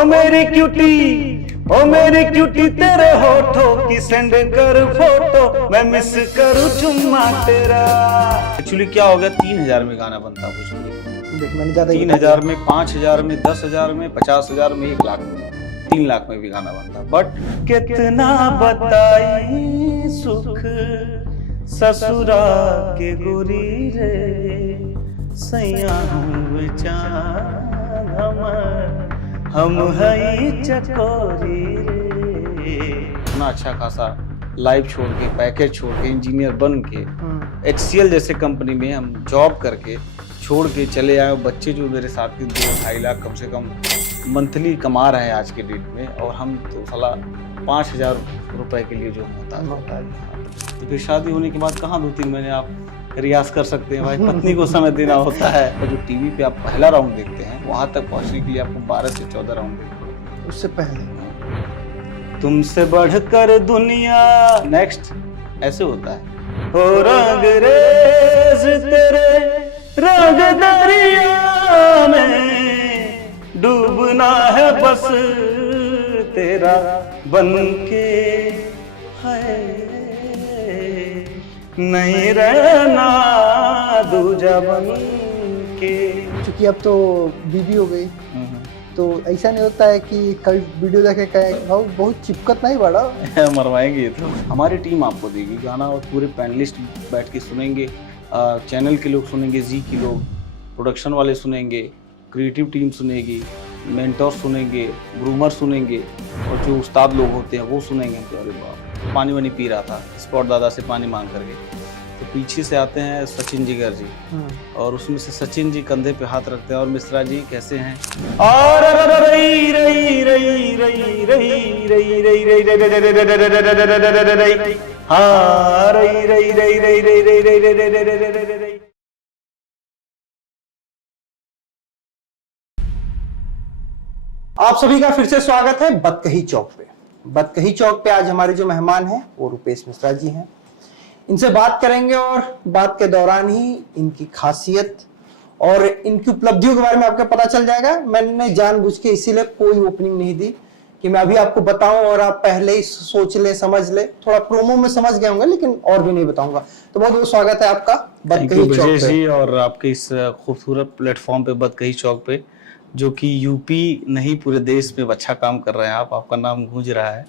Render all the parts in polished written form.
ओ मेरी क्यूटी तेरे होठों की सेंड कर फोटो, मैं मिस करूं चुम्मा तेरा। एक्चुअली क्या हो गया, 3,000 में गाना बनता कुछ नहीं, देख मैंने ज्यादा 3,000 में, 5,000 में, 10,000 में, 50,000 में, 1 लाख में, 3 लाख में भी गाना बनता। बट कितना बताई सुख ससुरा के गोरी रे, सैया हूँ चांद हम हई चकोरी रे। इतना अच्छा खासा लाइफ छोड़ के, पैकेज छोड़ के, इंजीनियर बन के, HCL जैसे कंपनी में हम जॉब करके छोड़ के चले आए। बच्चे जो मेरे साथ के 2-2.5 लाख कम से कम मंथली कमा रहे हैं आज के डेट में, और हम तो साला 5,000 रुपए के लिए जो होता है। तो फिर शादी होने के बाद कहाँ 2-3 महीने आप रियाज कर सकते हैं भाई, पत्नी को समय देना होता है। और जो टीवी पे आप पहला राउंड देखते हैं, वहां तक पहुंचने के लिए आपको 12 से 14 राउंड देखना होता है। उससे पहले तुमसे बढ़कर दुनिया नेक्स्ट ऐसे होता है। ओ रंग रेज तेरे रंग दरिया में डूबना है बस तेरा बन के, है नहीं रहना दूजा बन के। क्योंकि अब तो बीबी हो गई, तो ऐसा नहीं होता है कि कभी वीडियो देखे कहे बहुत चिपकत नहीं बड़ा मरवाएंगे तो। हमारी टीम आपको देगी गाना, और पूरे पैनलिस्ट बैठ के सुनेंगे, चैनल के लोग सुनेंगे, जी के लोग, प्रोडक्शन वाले सुनेंगे, क्रिएटिव टीम सुनेगी, मेंटोर सुनेंगे, ग्रूमर सुनेंगे, और जो उस्ताद लोग होते हैं वो सुनेंगे। अरे बाप, पानी वानी पी रहा था स्पॉट दादा से पानी मांग करके, तो पीछे से आते हैं सचिन जिगर जी, और उसमें से सचिन जी कंधे पे हाथ रखते हैं, और मिश्रा जी कैसे हैं, और रई रई रई रई रई रई रई रई रई, हाँ रई रई रई रई रई रई रई रई रई रई रई। आप सभी का फिर से स्वागत है बतकही चौक पे। बतकही चौक पे आज हमारे जो मेहमान हैं वो रुपेश मिश्रा जी हैं। इनसे बात करेंगे, और बात के दौरान ही इनकी खासियत और इनकी उपलब्धियों के बारे में आपको पता चल जाएगा। मैंने जानबूझ के इसीलिए कोई ओपनिंग नहीं दी कि मैं अभी आपको बताऊं और आप पहले ही सोच ले, समझ ले। थोड़ा प्रोमो में समझ गए होंगे, लेकिन और भी नहीं बताऊंगा। तो बहुत बहुत स्वागत है आपका बतकही चौक पे, और आपके इस खूबसूरत प्लेटफॉर्म पे बतकही चौक पे, जो कि यूपी नहीं पूरे देश में अच्छा काम कर रहे हैं आप। आपका नाम गूंज रहा है,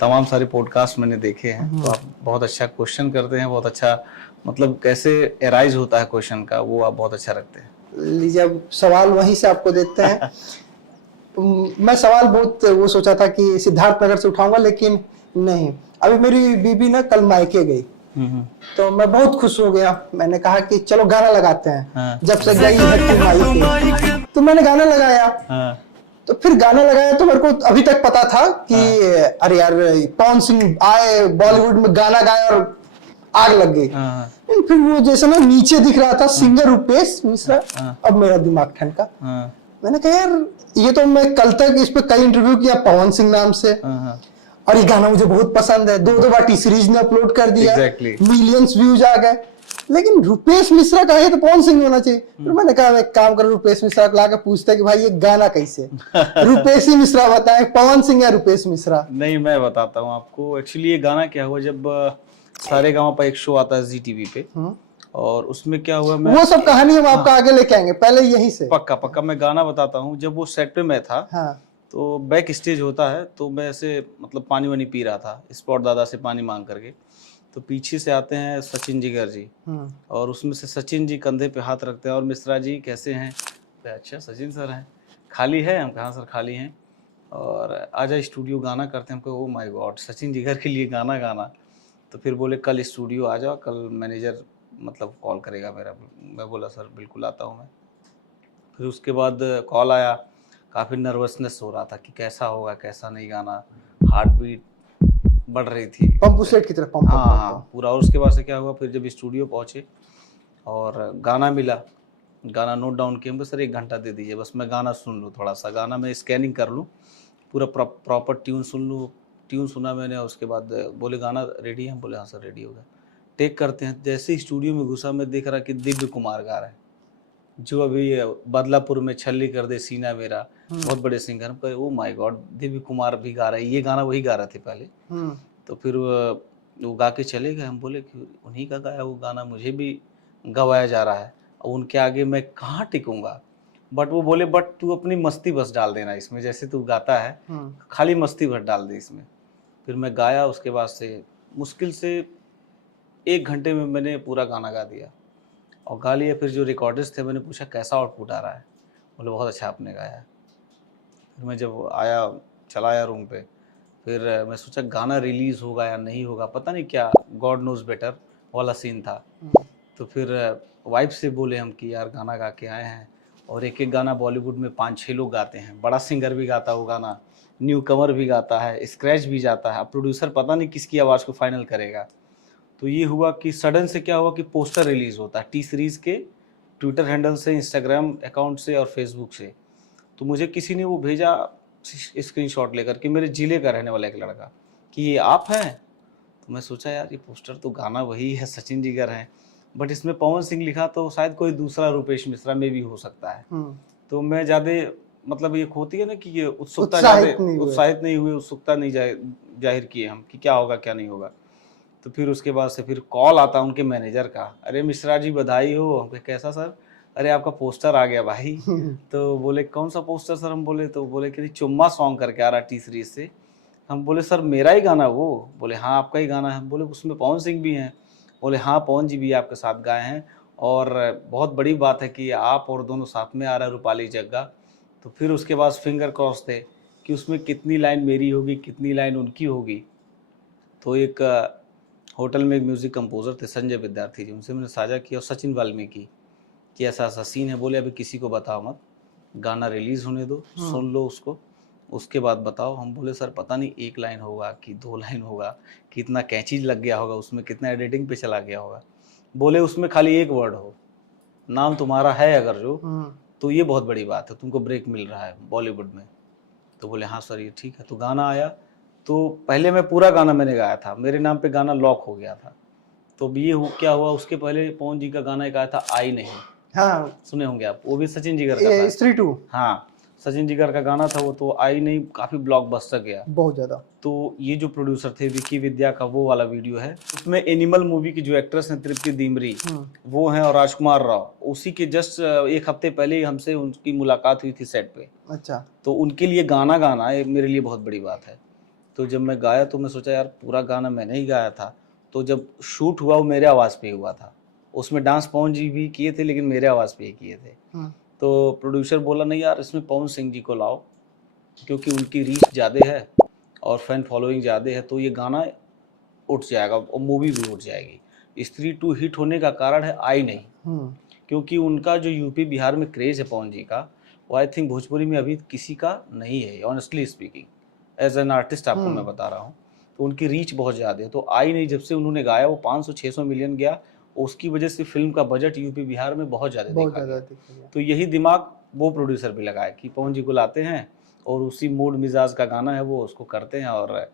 तमाम सारे पॉडकास्ट मैंने देखे हैं। तो आप बहुत अच्छा क्वेश्चन करते हैं, बहुत अच्छा, मतलब कैसे एराइज होता है क्वेश्चन का, वो आप बहुत अच्छा रखते हैं। लीजिए अब सवाल वहीं से आपको देते हैं। मैं सवाल बहुत वो सोचा था कि सिद्धार्थ नगर से उठाऊंगा, लेकिन नहीं। अभी मेरी बीबी ना कल मायके गई, तो मैं बहुत खुश हो गया। मैंने कहा कि चलो गाना लगाते हैं। जब से गई है मायके, तो मैंने गाना लगाया। तो फिर गाना लगाया तो मेरे को अभी तक पता था कि अरे यार पवन सिंह आए बॉलीवुड में, गाना गाया और आग लग गई। फिर वो जैसे ना नीचे दिख रहा था सिंगर रुपेश मिश्रा, अब मेरा दिमाग ठनका। मैंने कहा यार ये तो मैं कल तक इस पे कई इंटरव्यू किया पवन सिंह नाम से, और ये गाना मुझे बहुत पसंद है। 2 बार टी सीरीज ने अपलोड कर दिया, मिलियंस व्यूज आ गए, लेकिन रुपेश मिश्रा का है तो पवन सिंह होना चाहिए। फिर मैंने कहा एक काम करो, रुपेश मिश्रा को लाके पूछते कि भाई ये गाना कैसे रुपेश ही मिश्रा बताए, पवन सिंह या रुपेश मिश्रा? नहीं, मैं बताता हूँ आपको। एक्चुअली ये गाना क्या हुआ, जब सारेगामा पर एक शो आता है जी टीवी पे, और उसमें क्या हुआ, मैं वो सब कहानी हम आपका आगे लेके आएंगे, पहले यहीं से पक्का मैं गाना बताता हूँ। जब वो सेट पे मैं था, तो बैक स्टेज होता है, तो मैं ऐसे मतलब पानी वानी पी रहा था स्पॉट दादा से पानी मांग करके, तो पीछे से आते हैं सचिन जिगर जी, और उसमें से सचिन जी कंधे पे हाथ रखते हैं, और मिश्रा जी कैसे हैं? अच्छा सचिन सर हैं, खाली है? हम कहाँ सर खाली हैं, और आजा स्टूडियो गाना करते हैं। हमको oh my God, Sachin Jigar के लिए गाना गाना। तो फिर बोले कल स्टूडियो आ जाओ, कल मैनेजर मतलब कॉल करेगा मेरा। मैं बोला सर बिल्कुल आता हूँ मैं। फिर उसके बाद कॉल आया, काफ़ी नर्वसनेस हो रहा था कि कैसा होगा कैसा नहीं गाना, हार्ट बीट बढ़ रही थी, पंप सेट की तरफ पंप। हाँ पूरा। और उसके बाद से क्या हुआ, फिर जब स्टूडियो पहुँचे और गाना मिला, गाना नोट डाउन किया। हमको सर 1 घंटा दे दीजिए, बस मैं गाना सुन लूँ, थोड़ा सा गाना मैं स्कैनिंग कर लूँ, पूरा प्रॉपर ट्यून सुन लूँ। ट्यून सुना मैंने, उसके बाद बोले गाना रेडी है? हम बोले हाँ सर रेडी हो गया, टेक करते हैं। जैसे ही स्टूडियो में घुसा, मैं देख रहा कि दिव्य कुमार गा रहे हैं। जो अभी बदलापुर में छल्ली कर दे सीना मेरा, बहुत बड़े सिंगर पर, oh my God, Divya Kumar भी गा रहा है, ये गाना वही गा रहे थे पहले। तो फिर वो गा के चले गए, हम बोले कि उन्हीं का गाया वो गाना मुझे भी गवाया जा रहा है, और उनके आगे मैं कहाँ टिकूंगा। बट वो बोले बट तू अपनी मस्ती बस डाल देना इसमें, जैसे तू गाता है खाली मस्ती भर डाल दे इसमें। फिर मैं गाया, उसके बाद से मुश्किल से 1 घंटे में मैंने पूरा गाना गा दिया और गा लिया। फिर जो रिकॉर्डर्स थे मैंने पूछा कैसा आउटपुट आ रहा है, बोले बहुत अच्छा आपने गाया। फिर मैं जब आया, चला आया रूम पे, फिर मैं सोचा गाना रिलीज़ होगा या नहीं होगा, पता नहीं क्या, गॉड नोज बेटर वाला सीन था। तो फिर वाइफ से बोले हम कि यार गाना गा के आए हैं, और एक एक गाना बॉलीवुड में 5-6 लोग गाते हैं, बड़ा सिंगर भी गाता है वो गाना, न्यू कमर भी गाता है, स्क्रैच भी जाता है, अब प्रोड्यूसर पता नहीं किसकी आवाज़ को फाइनल करेगा। तो ये हुआ कि सडन से क्या हुआ कि पोस्टर रिलीज़ होता है टी सीरीज़ के ट्विटर हैंडल से, इंस्टाग्राम अकाउंट से और फेसबुक से। तो मुझे किसी ने वो भेजा स्क्रीनशॉट लेकर कि मेरे जिले का रहने वाला एक लड़का, कि ये आप हैं। तो मैं सोचा यार ये पोस्टर तो गाना वही है, सचिन जिगर हैं, बट इसमें पवन सिंह लिखा तो शायद कोई दूसरा रुपेश मिश्रा में भी हो सकता है। तो मैं ज़्यादा मतलब ये होती है ना कि ये उत्सुकता उत्साहित नहीं हुए, उत्सुकता नहीं जाहिर किए हम कि क्या होगा क्या नहीं होगा। तो फिर उसके बाद से फिर कॉल आता उनके मैनेजर का, अरे मिश्रा जी बधाई हो। हम कैसा सर, अरे आपका पोस्टर आ गया भाई। तो बोले कौन सा पोस्टर सर, हम बोले, तो बोले कि चुम्मा सॉन्ग करके आ रहा टी सीरीज से। हम बोले सर मेरा ही गाना वो, बोले हाँ आपका ही गाना है। बोले उसमें पवन सिंह भी हैं, बोले हाँ पवन जी भी आपके साथ गाए हैं, और बहुत बड़ी बात है कि आप और दोनों साथ में आ रहा है रूपाली जग्गा। तो फिर उसके बाद फिंगर क्रॉस थे कि उसमें कितनी लाइन मेरी होगी कितनी लाइन उनकी होगी। तो एक होटल में एक म्यूज़िक कंपोज़र थे संजय विद्यार्थी जी, उनसे मैंने साझा किया, और सचिन वाल्मीकि कि ऐसा ऐसा सीन है। बोले अभी किसी को बताओ मत, गाना रिलीज़ होने दो, सुन लो उसको, उसके बाद बताओ। हम बोले सर पता नहीं 1 लाइन होगा कि 2 लाइन होगा, कितना कैची लग गया होगा उसमें, कितना एडिटिंग पे चला गया होगा। बोले उसमें खाली एक वर्ड हो, नाम तुम्हारा है अगर जो, तो ये बहुत बड़ी बात है, तुमको ब्रेक मिल रहा है बॉलीवुड में। तो बोले हाँ सर ये ठीक है। तो गाना आया, तो पहले मैं पूरा गाना मैंने गाया था, मेरे नाम पे गाना लॉक हो गया था। तो अब ये क्या हुआ, उसके पहले पवन जी का गाना एक आया था आई नहीं, हाँ सुने होंगे आप, वो भी सचिन जिगर का था, स्त्री 2, हाँ सचिन जिगर का गाना था वो। तो आई नहीं काफी ब्लॉकबस्टर गया बहुत ज्यादा। तो ये जो प्रोड्यूसर थे विकी विद्या का, वो वाला वीडियो है, उसमें एनिमल मूवी की जो एक्ट्रेस हैं तृप्ति दीमरी वो हैं, और राजकुमार राव, उसी के जस्ट 1 हफ्ते पहले ही हमसे उनकी मुलाकात हुई थी सेट पे। अच्छा। तो उनके लिए गाना गाना मेरे लिए बहुत बड़ी बात है। तो जब मैं गाया तो मैं सोचा यार पूरा गाना मैंने ही गाया था। तो जब शूट हुआ वो मेरे आवाज़ पे हुआ था, उसमें डांस पवन जी भी किए थे लेकिन मेरे आवाज़ पे ही किए थे। तो प्रोड्यूसर बोला नहीं यार इसमें पवन सिंह जी को लाओ, क्योंकि उनकी रीच ज़्यादा है और फैन फॉलोइंग ज़्यादा है, तो ये गाना उठ जाएगा और मूवी भी उठ जाएगी। स्त्री 2 हिट होने का कारण है आई नहीं, क्योंकि उनका जो यूपी बिहार में क्रेज़ है पवन जी का, वो आई थिंक भोजपुरी में अभी किसी का नहीं है, honestly speaking, as an artist आपको मैं बता रहा हूँ। तो उनकी रीच बहुत ज़्यादा है। तो आई नहीं जब से उन्होंने गाया वो 500-600 मिलियन गया, उसकी वजह से फिल्म का बजट यूपी बिहार में बहुत ज़्यादा देखा गया। तो यही दिमाग वो प्रोड्यूसर भी लगाया कि पवन जी को लाते हैं और उसी मूड मिजाज का गाना है वो उसको करते हैं और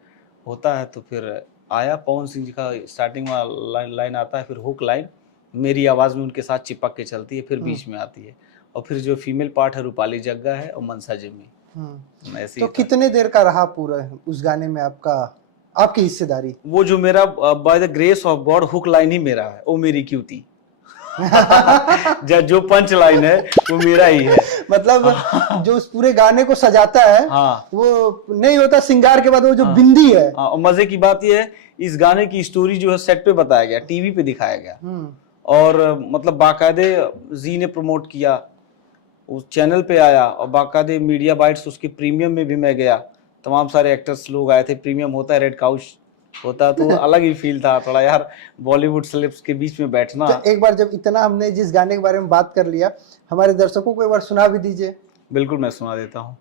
होता है। तो फिर आया पवन सिंह जी का स्टार्टिंग वाला लाइन आता है, फिर हुक लाइन मेरी आवाज़ में उनके साथ चिपक के चलती है, फिर बीच में आती है, और फिर जो फीमेल पार्ट है रूपाली जग्गा है और मनसा जिम्मी। तो कितने देर का रहा पूरा उस गाने में आपकी हिस्सेदारी? वो जो मेरा by the grace of God hook line ही मेरा है, ओ मेरी क्यूटी। जो पंच लाइन है वो मेरा ही है। मतलब जो उस पूरे गाने को सजाता है, हाँ, वो नहीं होता श्रृंगार के बाद वो जो बिंदी है। हाँ, और मजे की बात ये है इस गाने की स्टोरी जो है सेट पे बताया गया, टीवी पे दिखाया गया, और मतलब बाकायदे जी ने प्रमोट किया, उस चैनल पे आया, और बाकायदे मीडिया बाइट्स उसके प्रीमियम में भी मैं गया, तमाम सारे एक्टर्स लोग आए थे, प्रीमियम होता है, रेड काउच होता, तो अलग ही फील था थोड़ा यार, बॉलीवुड सेलेब्स के बीच में बैठना। तो एक बार जब इतना हमने जिस गाने के बारे में बात कर लिया, हमारे दर्शकों को एक बार सुना भी दीजिए। बिल्कुल मैं सुना देता हूँ।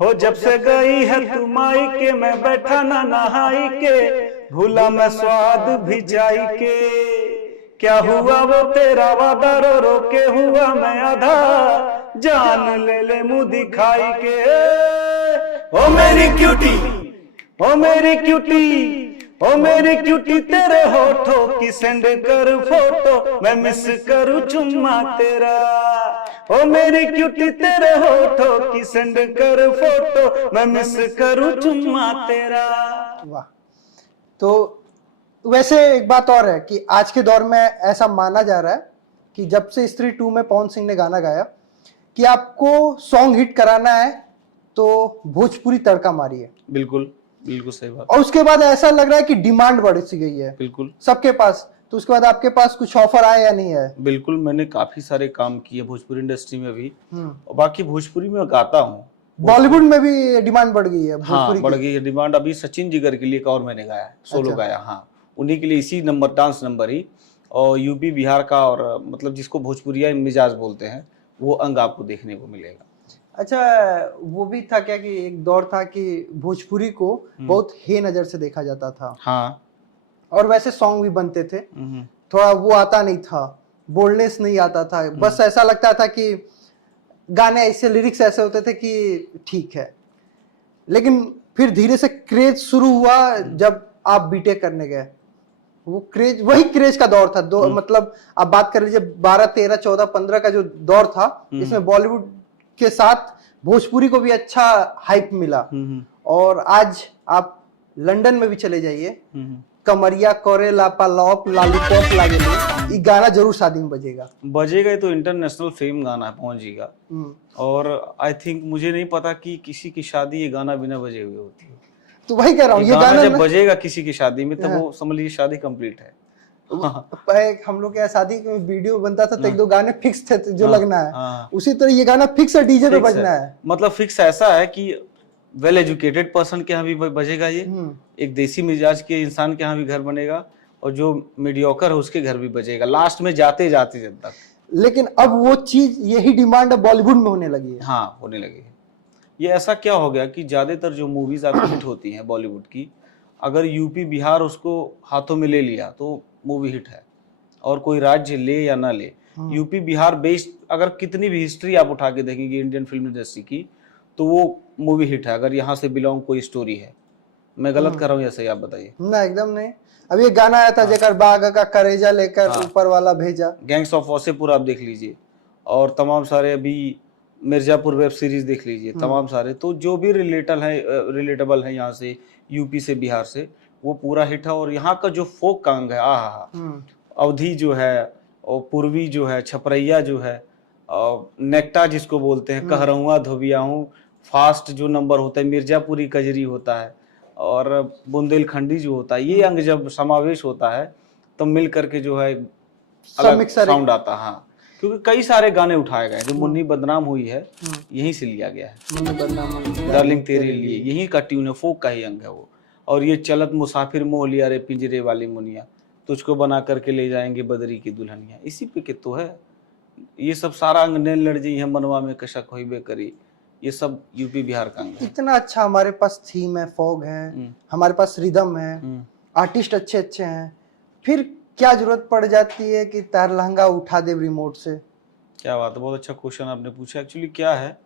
हो जब से गई है तू माई के, मैं बैठा ना नहाई के, भूला मैं स्वाद भी जाई के, क्या हुआ वो तेरा वादा रो रो के हुआ मैं आधा, जान ले ले मुंह दिखाई के, ओ मेरी क्यूटी, ओ मेरी क्यूटी, ओ मेरी क्यूटी तेरे होठों की सेंड कर फोटो, मैं मिस करूं चुम्मा तेरा। ओ मेरी क्यूटी तेरे होठों की सेंड कर फोटो, मैं मिस करूं चुम्मा तेरा। वाह। तो वैसे एक बात और है कि आज के दौर में ऐसा माना जा रहा है कि जब से स्त्री 2 में पवन सिंह ने गाना गाया कि आपको सॉन्ग हिट कराना है तो भोजपुरी तड़का मारिए। बिल्कुल बिल्कुल सही बात। और उसके बाद ऐसा लग रहा है कि डिमांड बढ़ सी गई है बिल्कुल सबके पास। तो उसके बाद आपके पास कुछ ऑफर आए या नहीं है? बिल्कुल, मैंने काफी सारे काम किए भोजपुरी इंडस्ट्री में भी, और बाकी भोजपुरी में गाता हूँ। बॉलीवुड में भी डिमांड बढ़ गई है हाँ, भोजपुरी बढ़ की। गई है डिमांड। अभी सचिन जिगर के लिए एक और मैंने गाया है, सोलो अच्छा। गाया। हाँ, उन्हीं के लिए इसी नंबर, डांस नंबर ही, और यूपी बिहार का, और मतलब जिसको भोजपुरिया मिजाज बोलते हैं, वो अंग आपको देखने को मिलेगा। अच्छा, वो भी था क्या कि एक दौर था कि भोजपुरी को बहुत हे नजर से देखा जाता था। हाँ। और वैसे सॉन्ग भी बनते थे, थोड़ा वो आता नहीं था, बोल्डनेस नहीं आता था, बस ऐसा लगता था कि गाने ऐसे, लिरिक्स ऐसे होते थे कि ठीक है। लेकिन फिर धीरे से क्रेज शुरू हुआ जब आप बीटेक करने गए। वो क्रेज, वही क्रेज का दौर था दो, मतलब आप बात कर लीजिए 12, 13, 14, 15 का जो दौर था, इसमें बॉलीवुड के साथ भोजपुरी को भी अच्छा हाइप मिला। और आज आप लंदन में भी चले जाइए, कमरिया करे लापा लॉप लॉलीपॉप लागे ये गाना जरूर शादी में बजेगा। बजेगा, ये तो इंटरनेशनल फेम गाना है पहुंच जाएगा। और आई थिंक, मुझे नहीं पता कि किसी की शादी ये गाना बिना बजे हुए होती है। तो वही कह रहा हूँ, ये गाना जब बजेगा किसी की शादी में, तो वो समझ लीजिए शादी कंप्लीट है। हम लोग के शादी में वीडियो बनता था तो 1-2 गाने फिक्स थे जो लगना है, उसी तरह ये गाना फिक्स है, डीजे पे बजना है। मतलब फिक्स ऐसा है कि वेल एजुकेटेड पर्सन के यहाँ भी बजेगा ये, एक देसी मिजाज के इंसान के यहाँ भी घर बनेगा, और जो मीडियोकर है उसके घर भी बजेगा, लास्ट में जाते जाते जब तक। लेकिन अब वो चीज, यही डिमांड बॉलीवुड में होने लगी है। हाँ, होने लगी है। ये ऐसा क्या हो गया कि ज्यादातर जो मूवीज आपकी हिट होती हैं बॉलीवुड की, अगर यूपी बिहार उसको हाथों में ले लिया तो मूवी हिट है, और कोई राज्य ले या ना ले, यूपी बिहार बेस्ड अगर कितनी भी हिस्ट्री आप उठा के देखेंगे इंडियन फिल्म इंडस्ट्री की, तो वो मूवी हिट है, अगर यहाँ से बिलोंग कोई स्टोरी है। मैं गलत कर रहा हूँ या सही, आप बताइए। ना, एकदम नहीं। अब ये गाना आया था जेकर बाग का करेजा लेकर ऊपर वाला भेजा, गैंग्स ऑफ वासेपुर आप देख लीजिए, और तमाम सारे, अभी मिर्जापुर वेब सीरीज देख लीजिए, तमाम सारे, तो जो भी रिलेटेबल है यहाँ से, यूपी से, बिहार से, वो पूरा हिट है। और यहाँ का जो फोक का अंग है, अवधी जो है, और पूर्वी जो है, छपरैया जो है, नेक्टा जिसको बोलते हैं, कहरहुआ धोबियाहू, फास्ट जो नंबर होता है, मिर्जापुरी कजरी होता है, और बुंदेलखंडी जो होता है, ये अंग जब समावेश होता है तो मिल करके जो है अलग साउंड आता है। हाँ, क्योंकि कई सारे गाने उठाए गए, जो मुन्नी बदनाम हुई है यहीं से लिया गया है, डार्लिंग तेरे लिए, यही का ट्यून है, फोक का ही अंग है वो। और ये चलत मुसाफिर मोह लिया रे पिंजरे वाली मुनिया, तुझको बना करके ले जाएंगे बदरी की दुल्हनिया, इसी पे के तो है ये सब सारा अंग। ने लड़ जी है मनवा में कशक होइबे करी, ये सब यूपी बिहार का अंग है। इतना अच्छा हमारे पास थीम है, फॉग है, हमारे पास रिदम है, आर्टिस्ट अच्छे अच्छे हैं, फिर क्या जरूरत पड़ जाती है कि तार लहंगा उठा दे रिमोट से? क्या बात है, बहुत अच्छा क्वेश्चन आपने पूछा। एक्चुअली क्या है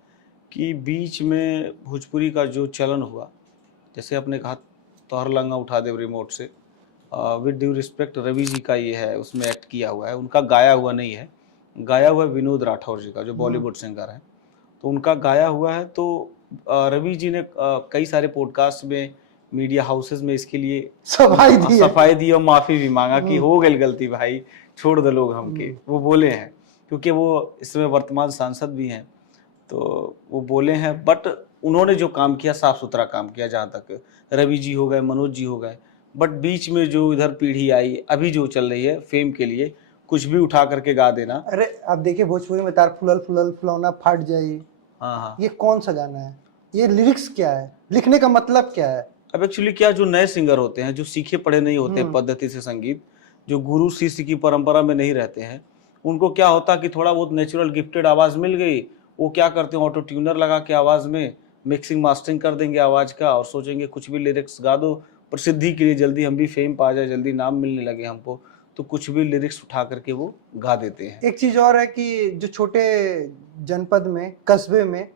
कि बीच में भोजपुरी का जो चलन हुआ, जैसे आपने कहा तोहर लहंगा उठा दे रिमोट से, with due respect Ravi ji का ये है, उसमें एक्ट किया हुआ है, उनका गाया हुआ नहीं है, गाया हुआ है विनोद राठौर जी का, जो बॉलीवुड सिंगर है, तो उनका गाया हुआ है। तो रवि जी ने कई सारे पॉडकास्ट में, मीडिया हाउसेस में इसके लिए सफाई दी और माफी भी मांगा कि हो गई गलती भाई, छोड़ दो लोग हमके, वो बोले हैं, क्योंकि वो इसमें वर्तमान सांसद भी हैं, तो वो बोले हैं। बट उन्होंने जो काम किया, साफ सुथरा काम किया, जहाँ तक रवि जी हो गए, मनोज जी हो गए। बट बीच में जो इधर पीढ़ी आई, अभी जो चल रही है फेम के लिए, कुछ भी उठा करके गा देना। अरे आप देखिए भोजपुरी में तार फुलल फुलल फुलौना फाट जाए, हाँ, ये कौन सा गाना है? ये लिरिक्स क्या है? लिखने का मतलब क्या है? अब एक्चुअली क्या, जो नए सिंगर होते हैं, जो सीखे पढ़े नहीं होते पद्धति से संगीत, जो गुरु शिष्य की परंपरा में नहीं रहते हैं, उनको क्या होता कि थोड़ा बहुत नेचुरल गिफ्टेड आवाज मिल गई, वो क्या करते हैं, ऑटो ट्यूनर लगा के आवाज में मिक्सिंग मास्टरिंग कर देंगे आवाज का, और सोचेंगे कुछ भी लिरिक्स गा दो प्रसिद्धि के लिए, जल्दी हम भी फेम पा जाए, जल्दी नाम मिलने लगे हमको, तो कुछ भी लिरिक्स उठा करके वो गा देते हैं। एक चीज और है कि जो छोटे जनपद में, कस्बे में,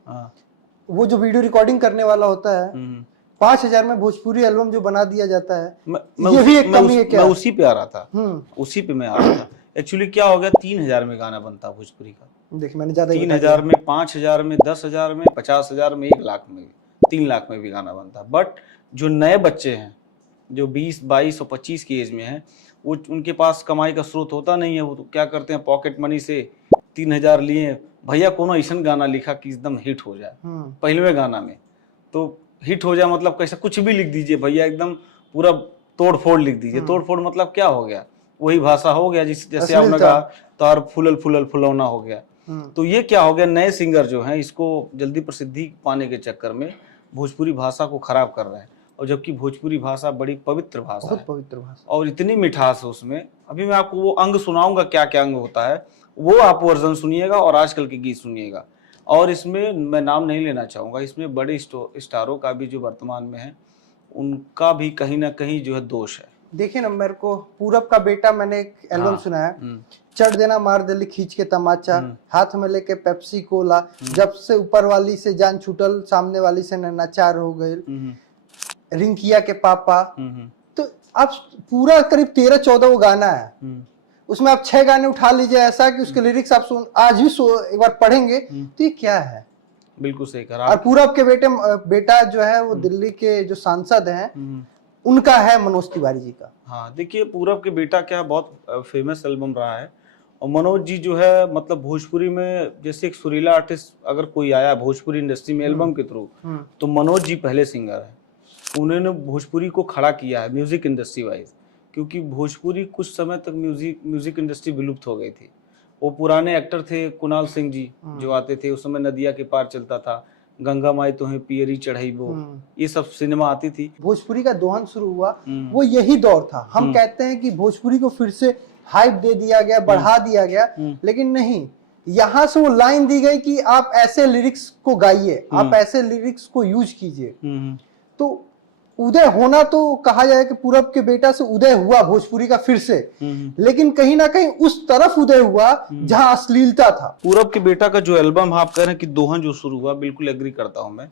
वो जो वीडियो रिकॉर्डिंग करने वाला होता है, 5,000 में भोजपुरी एल्बम जो बना दिया जाता है, मैं ये उसी- भी एक मैं कमी उस- है क्या? मैं उसी पे आ रहा था, हम्म, उसी पे मैं आ रहा था। एक्चुअली क्या हो गया, 3,000 में गाना बनता है भोजपुरी का, देखिए मैंने ज्यादा ही बता 3,000 दिया। में, 5,000 में, 10,000 में, 50,000 में, 1 लाख में, 3 लाख में भी गाना बनता है। बट जो नए बच्चे हैं, जो 20, 22 और 25 की एज में हैं, वो उनके पास कमाई का स्रोत होता नहीं है। वो तो क्या करते हैं, पॉकेट मनी से 3,000 लिए, भैया कोनो ऐसा गाना लिखा कि एकदम हिट हो जाए पहले गाना में। तो हिट हो जाए मतलब कैसा, कुछ भी लिख दीजिए भैया, एकदम पूरा तोड़ फोड़ लिख दीजिए। तोड़ फोड़ मतलब क्या हो गया, वही भाषा हो गया जैसे आपने अश्लीलता। कहा, तार फुलल फुलल फुलौना हो गया। तो ये क्या हो गया, नए सिंगर जो हैं इसको जल्दी प्रसिद्धि पाने के चक्कर में भोजपुरी भाषा को खराब कर रहे हैं। और जबकि भोजपुरी भाषा बड़ी पवित्र भाषा बहुत है पवित्र भाषा। और इतनी मिठास है उसमें। अभी मैं आपको वो अंग सुनाऊंगा, क्या क्या अंग होता है, वो आप वर्जन सुनिएगा और आजकल के गीत सुनिएगा। और इसमें मैं नाम नहीं लेना चाहूंगा, इसमें बड़े स्टारों का भी जो वर्तमान में है, उनका भी कहीं ना कहीं जो है दोष है। देखिए ना, मेरे को पूरब का बेटा, मैंने एक एल्बम हाँ, सुना है। चढ़ देना मार दिल्ली खींच के तमाचा, हाथ में लेके पेप्सी कोला, जब से ऊपर वाली से जान छूटल, सामने वाली से नैनाचार हो गए, रिंकिया के पापा। तो आप पूरा करीब 13-14 वो गाना है, उसमें आप 6 गाने उठा लीजिए, ऐसा कि उसके लिरिक्स आप सुन आज भी एक बार पढ़ेंगे तो ये क्या है। बिल्कुल सही कहा। और पूरब के बेटा जो है वो दिल्ली के जो सांसद हैं, उनका है मनोज तिवारी जी का। हाँ, देखिए पूरब के बेटा क्या बहुत फेमस एल्बम रहा है। और मनोज जी जो है, मतलब भोजपुरी में जैसे एक सुरीला आर्टिस्ट अगर कोई आया भोजपुरी इंडस्ट्री में एल्बम के थ्रू, तो मनोज जी पहले सिंगर है। उन्होंने भोजपुरी को खड़ा किया है म्यूजिक इंडस्ट्री वाइज, क्योंकि भोजपुरी कुछ समय तक म्यूजिक इंडस्ट्री विलुप्त हो गई थी। वो पुराने एक्टर थे कुणाल सिंह जी जो आते थे, उस समय नदिया के पार चलता था, गंगा माई तुम्हें पियरी चढ़ाई वो, ये सब सिनेमा आती थी। भोजपुरी का दोहन शुरू हुआ, वो यही दौर था। हम कहते हैं कि भोजपुरी को फिर से हाइप दे दिया गया, बढ़ा दिया गया, लेकिन नहीं, यहाँ से वो लाइन दी गई कि आप ऐसे लिरिक्स को गाइए, आप ऐसे लिरिक्स को यूज कीजिए। तो उदय होना, तो कहा जाए कि पूरब के बेटा से उदय हुआ भोजपुरी का फिर से, लेकिन कहीं ना कहीं उस तरफ उदय हुआ जहां अश्लीलता था। पूरब के बेटा का जो एल्बम आप कह रहे हैं कि दोहन जो शुरू हुआ, बिल्कुल एग्री करता हूं मैं,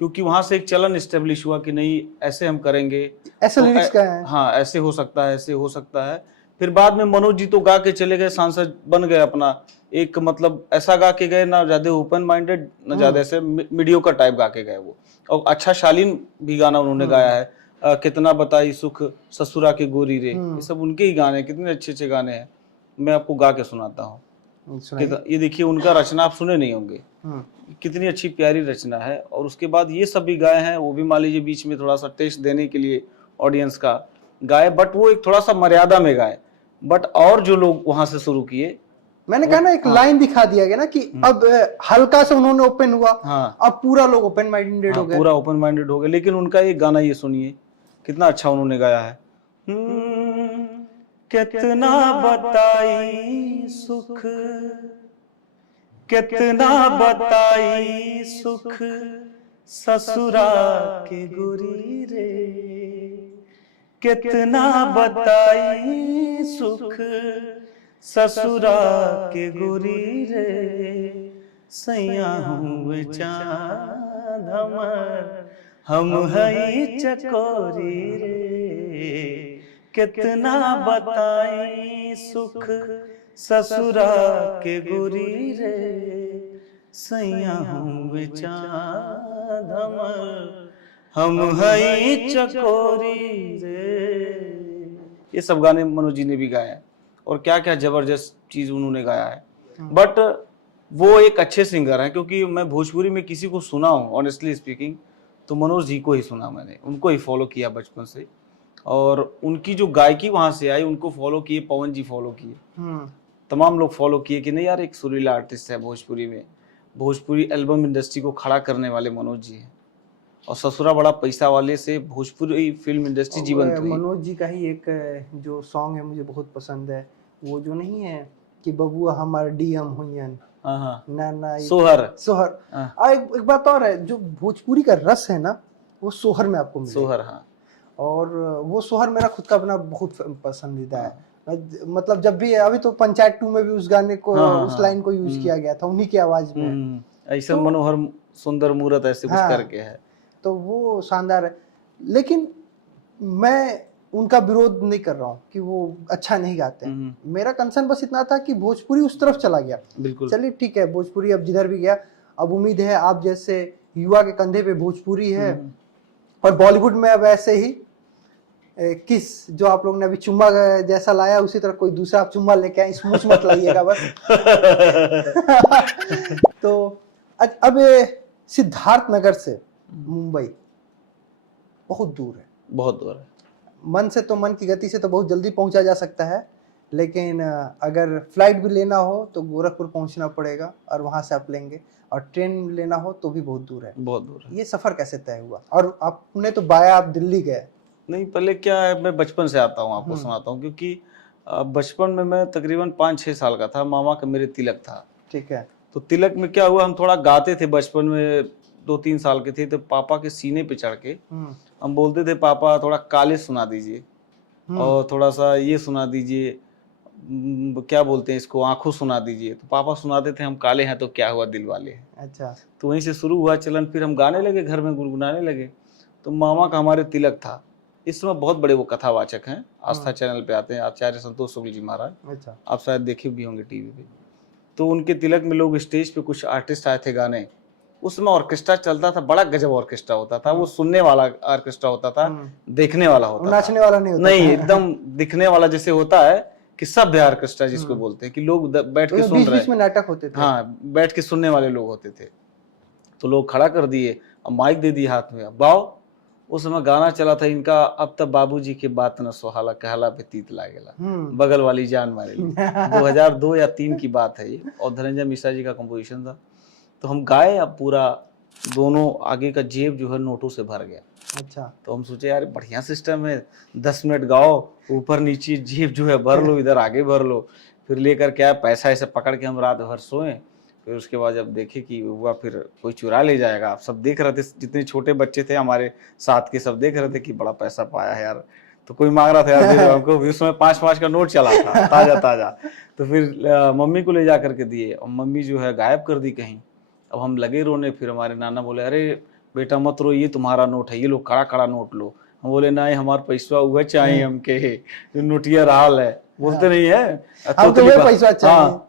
क्योंकि वहां से एक चलन एस्टेब्लिश हुआ कि नहीं ऐसे हम करेंगे, ऐसे तो लिरिक्स का है। हाँ ऐसे हो सकता है, ऐसे हो सकता है। फिर बाद में मनोज जी तो गा के चले गए, सांसद बन गए अपना एक, मतलब ऐसा गा के गए ना, ज्यादा ओपन माइंडेड ना ज्यादा ऐसे मीडियोकर टाइप गा के गए वो। और अच्छा शालीन भी गाना उन्होंने गाया है, कितना बताई सुख ससुरा के गोरी रे, ये सब उनके ही गाने, कितने अच्छे अच्छे गाने हैं। मैं आपको गा के सुनाता हूँ। ये देखिए उनका रचना, आप सुने नहीं होंगे, कितनी अच्छी प्यारी रचना है। और उसके बाद ये सब भी गाए हैं, वो भी मान लीजिए बीच में थोड़ा सा टेस्ट देने के लिए ऑडियंस का गाए, बट वो एक थोड़ा सा मर्यादा में गाए। बट और जो लोग वहां से शुरू किए, मैंने कहा ना, एक लाइन दिखा दिया गया ना कि अब हल्का से उन्होंने ओपन हुआ, अब पूरा लोग ओपन माइंडेड हो गए, पूरा ओपन माइंडेड हो गए। लेकिन उनका एक गाना ये सुनिए, कितना अच्छा उन्होंने गाया है। कितना बताई सुख, कितना बताई सुख ससुरा के गोरी रे, कितना बताई सुख ससुरा के गोरी रे, सैया हूँ चाँद हमर हम हई चकोरी रे, कितना बताई सुख ससुरा के गोरी रे, सैया हूँ चाँद हमर हम हई चकोरी रे। ये सब गाने मनोज जी ने भी गाए हैं और क्या क्या जबरदस्त चीज उन्होंने गाया है। बट वो एक अच्छे सिंगर हैं, क्योंकि मैं भोजपुरी में किसी को सुना हूँ ऑनेस्टली स्पीकिंग तो मनोज जी को ही सुना, मैंने उनको ही फॉलो किया बचपन से। और उनकी जो गायकी वहां से आई, उनको फॉलो किए, पवन जी फॉलो किए, तमाम लोग फॉलो किए कि नहीं यार एक सुरीला आर्टिस्ट है भोजपुरी में, भोजपुरी एल्बम इंडस्ट्री को खड़ा करने वाले मनोज जी हैं। और ससुरा बड़ा पैसा वाले से भोजपुरी फिल्म इंडस्ट्री जीवंत हुई। मनोज जी का ही एक जो सॉन्ग है मुझे बहुत पसंद है, वो जो नहीं है कि बबुआ हमार डीएम हुईन, ना ना सोहर सोहर। एक बात और है, जो भोजपुरी का रस है ना, वो सोहर में आपको मिलेगा। सोहर, हाँ। और वो सोहर मेरा खुद का अपना बहुत पसंदीदा है। मतलब जब भी, अभी तो पंचायत 2 में भी उस गाने को, उस लाइन को यूज किया गया था उन्हीं की आवाज में, ऐसा मनोहर सुंदर मूरत ऐसे कुछ करके है, तो वो शानदार है। लेकिन मैं उनका विरोध नहीं कर रहा हूँ कि वो अच्छा नहीं गाते हैं। मेरा कंसर्न बस इतना था कि भोजपुरी उस तरफ चला गया। बिल्कुल। चलिए ठीक है, भोजपुरी अब जिधर भी गया, अब उम्मीद है आप जैसे युवा के कंधे पे भोजपुरी है, और बॉलीवुड में अब ऐसे ही किस जो आप लोग ने अभी चुम्मा जैसा लाया, उसी तरह कोई दूसरा आप चुम्मा लेके आए, स्मूच मत लाइएगा बस। तो अब सिद्धार्थ नगर से मुंबई बहुत दूर है, बहुत दूर है। मन से तो, मन की गति से तो बहुत जल्दी पहुंचा जा सकता है, लेकिन अगर फ्लाइट भी लेना हो तो गोरखपुर पहुंचना पड़ेगा और वहां से आप लेंगे, और ट्रेन लेना हो तो भी बहुत दूर है। बहुत दूर है। ये सफर कैसे तय हुआ? और आपने तो बाया आप दिल्ली गए। नहीं, पहले क्या है, मैं बचपन से आता हूँ, आपको सुनाता हूँ, क्योंकि बचपन में मैं तकरीबन 5-6 साल का था, मामा का मेरे तिलक था। ठीक है। तो तिलक में क्या हुआ, हम थोड़ा गाते थे बचपन में, 2-3 साल के थे, तो पापा के सीने पे चढ़ के हम बोलते थे, पापा थोड़ा काले सुना दीजिए, और थोड़ा सा ये सुना दीजिए, क्या बोलते हैं इसको, आंखों सुना दीजिए। तो पापा सुनाते थे, हम काले हैं तो क्या हुआ, दिल वाले हैं। अच्छा। तो वहीं से शुरू हुआ चलन, फिर हम गाने लगे, घर में गुनगुनाने लगे। तो मामा का हमारे तिलक था। इस समय बहुत बड़े वो कथावाचक हैं, आस्था चैनल पे आते हैं, आचार्य संतोष शुक्ल जी महाराज। अच्छा। आप शायद देखे भी होंगे टीवी पे। तो उनके तिलक में लोग स्टेज पे, कुछ आर्टिस्ट आए थे गाने, उस समय ऑर्केस्ट्रा चलता था, बड़ा गजब ऑर्केस्ट्रा होता था। वो सुनने वाला ऑर्केस्ट्रा होता था, देखने वाला होता था, नाचने वाला नहीं होता। नहीं, एकदम दिखने वाला, जैसे होता है कि सभ्य ऑर्केस्ट्रा जिसको बोलते हैं, कि लोग बैठ के सुन रहे हैं, में नाटक होते थे। हाँ, बैठ के सुनने वाले लोग होते थे। तो लोग खड़ा कर दिए, अब माइक दे दी हाथ में, अब गाओ। उस समय गाना चला था इनका, अब तब बाबूजी की बात न सुहाला, कहला पे तीत लागेला, बगल वाली जान मारे ली। 2002 या 3 की बात है ये, और धनंजय मिश्रा जी का कंपोजिशन था। तो हम गाए, अब पूरा दोनों आगे का जेब जो है नोटों से भर गया। अच्छा। तो हम सोचे यार बढ़िया सिस्टम है, 10 मिनट गाओ, ऊपर नीचे जेब जो है भर लो, इधर आगे भर लो, फिर लेकर क्या पैसा ऐसे पकड़ के हम रात भर सोए। फिर उसके बाद जब देखे कि हुआ, फिर कोई चुरा ले जाएगा। आप सब देख रहे थे, जितने छोटे बच्चे थे हमारे साथ के, सब देख रहे थे कि बड़ा पैसा पाया है यार। तो कोई मांग रहा था यार, दे दो हमको। उस समय 5-5 का नोट चला था, ताजा ताजा। तो फिर मम्मी को ले जा करके दिए, और मम्मी जो है गायब कर दी कहीं। अब हम लगे रोने, फिर हमारे नाना बोले, अरे बेटा मत रो, ये तुम्हारा नोट है, ये लो, कड़ा कड़ा नोट लो। हम बोले नहीं, हमारा पैसा हुआ चाहिए हमके, जो नोटिया हाल है, बोलते नहीं है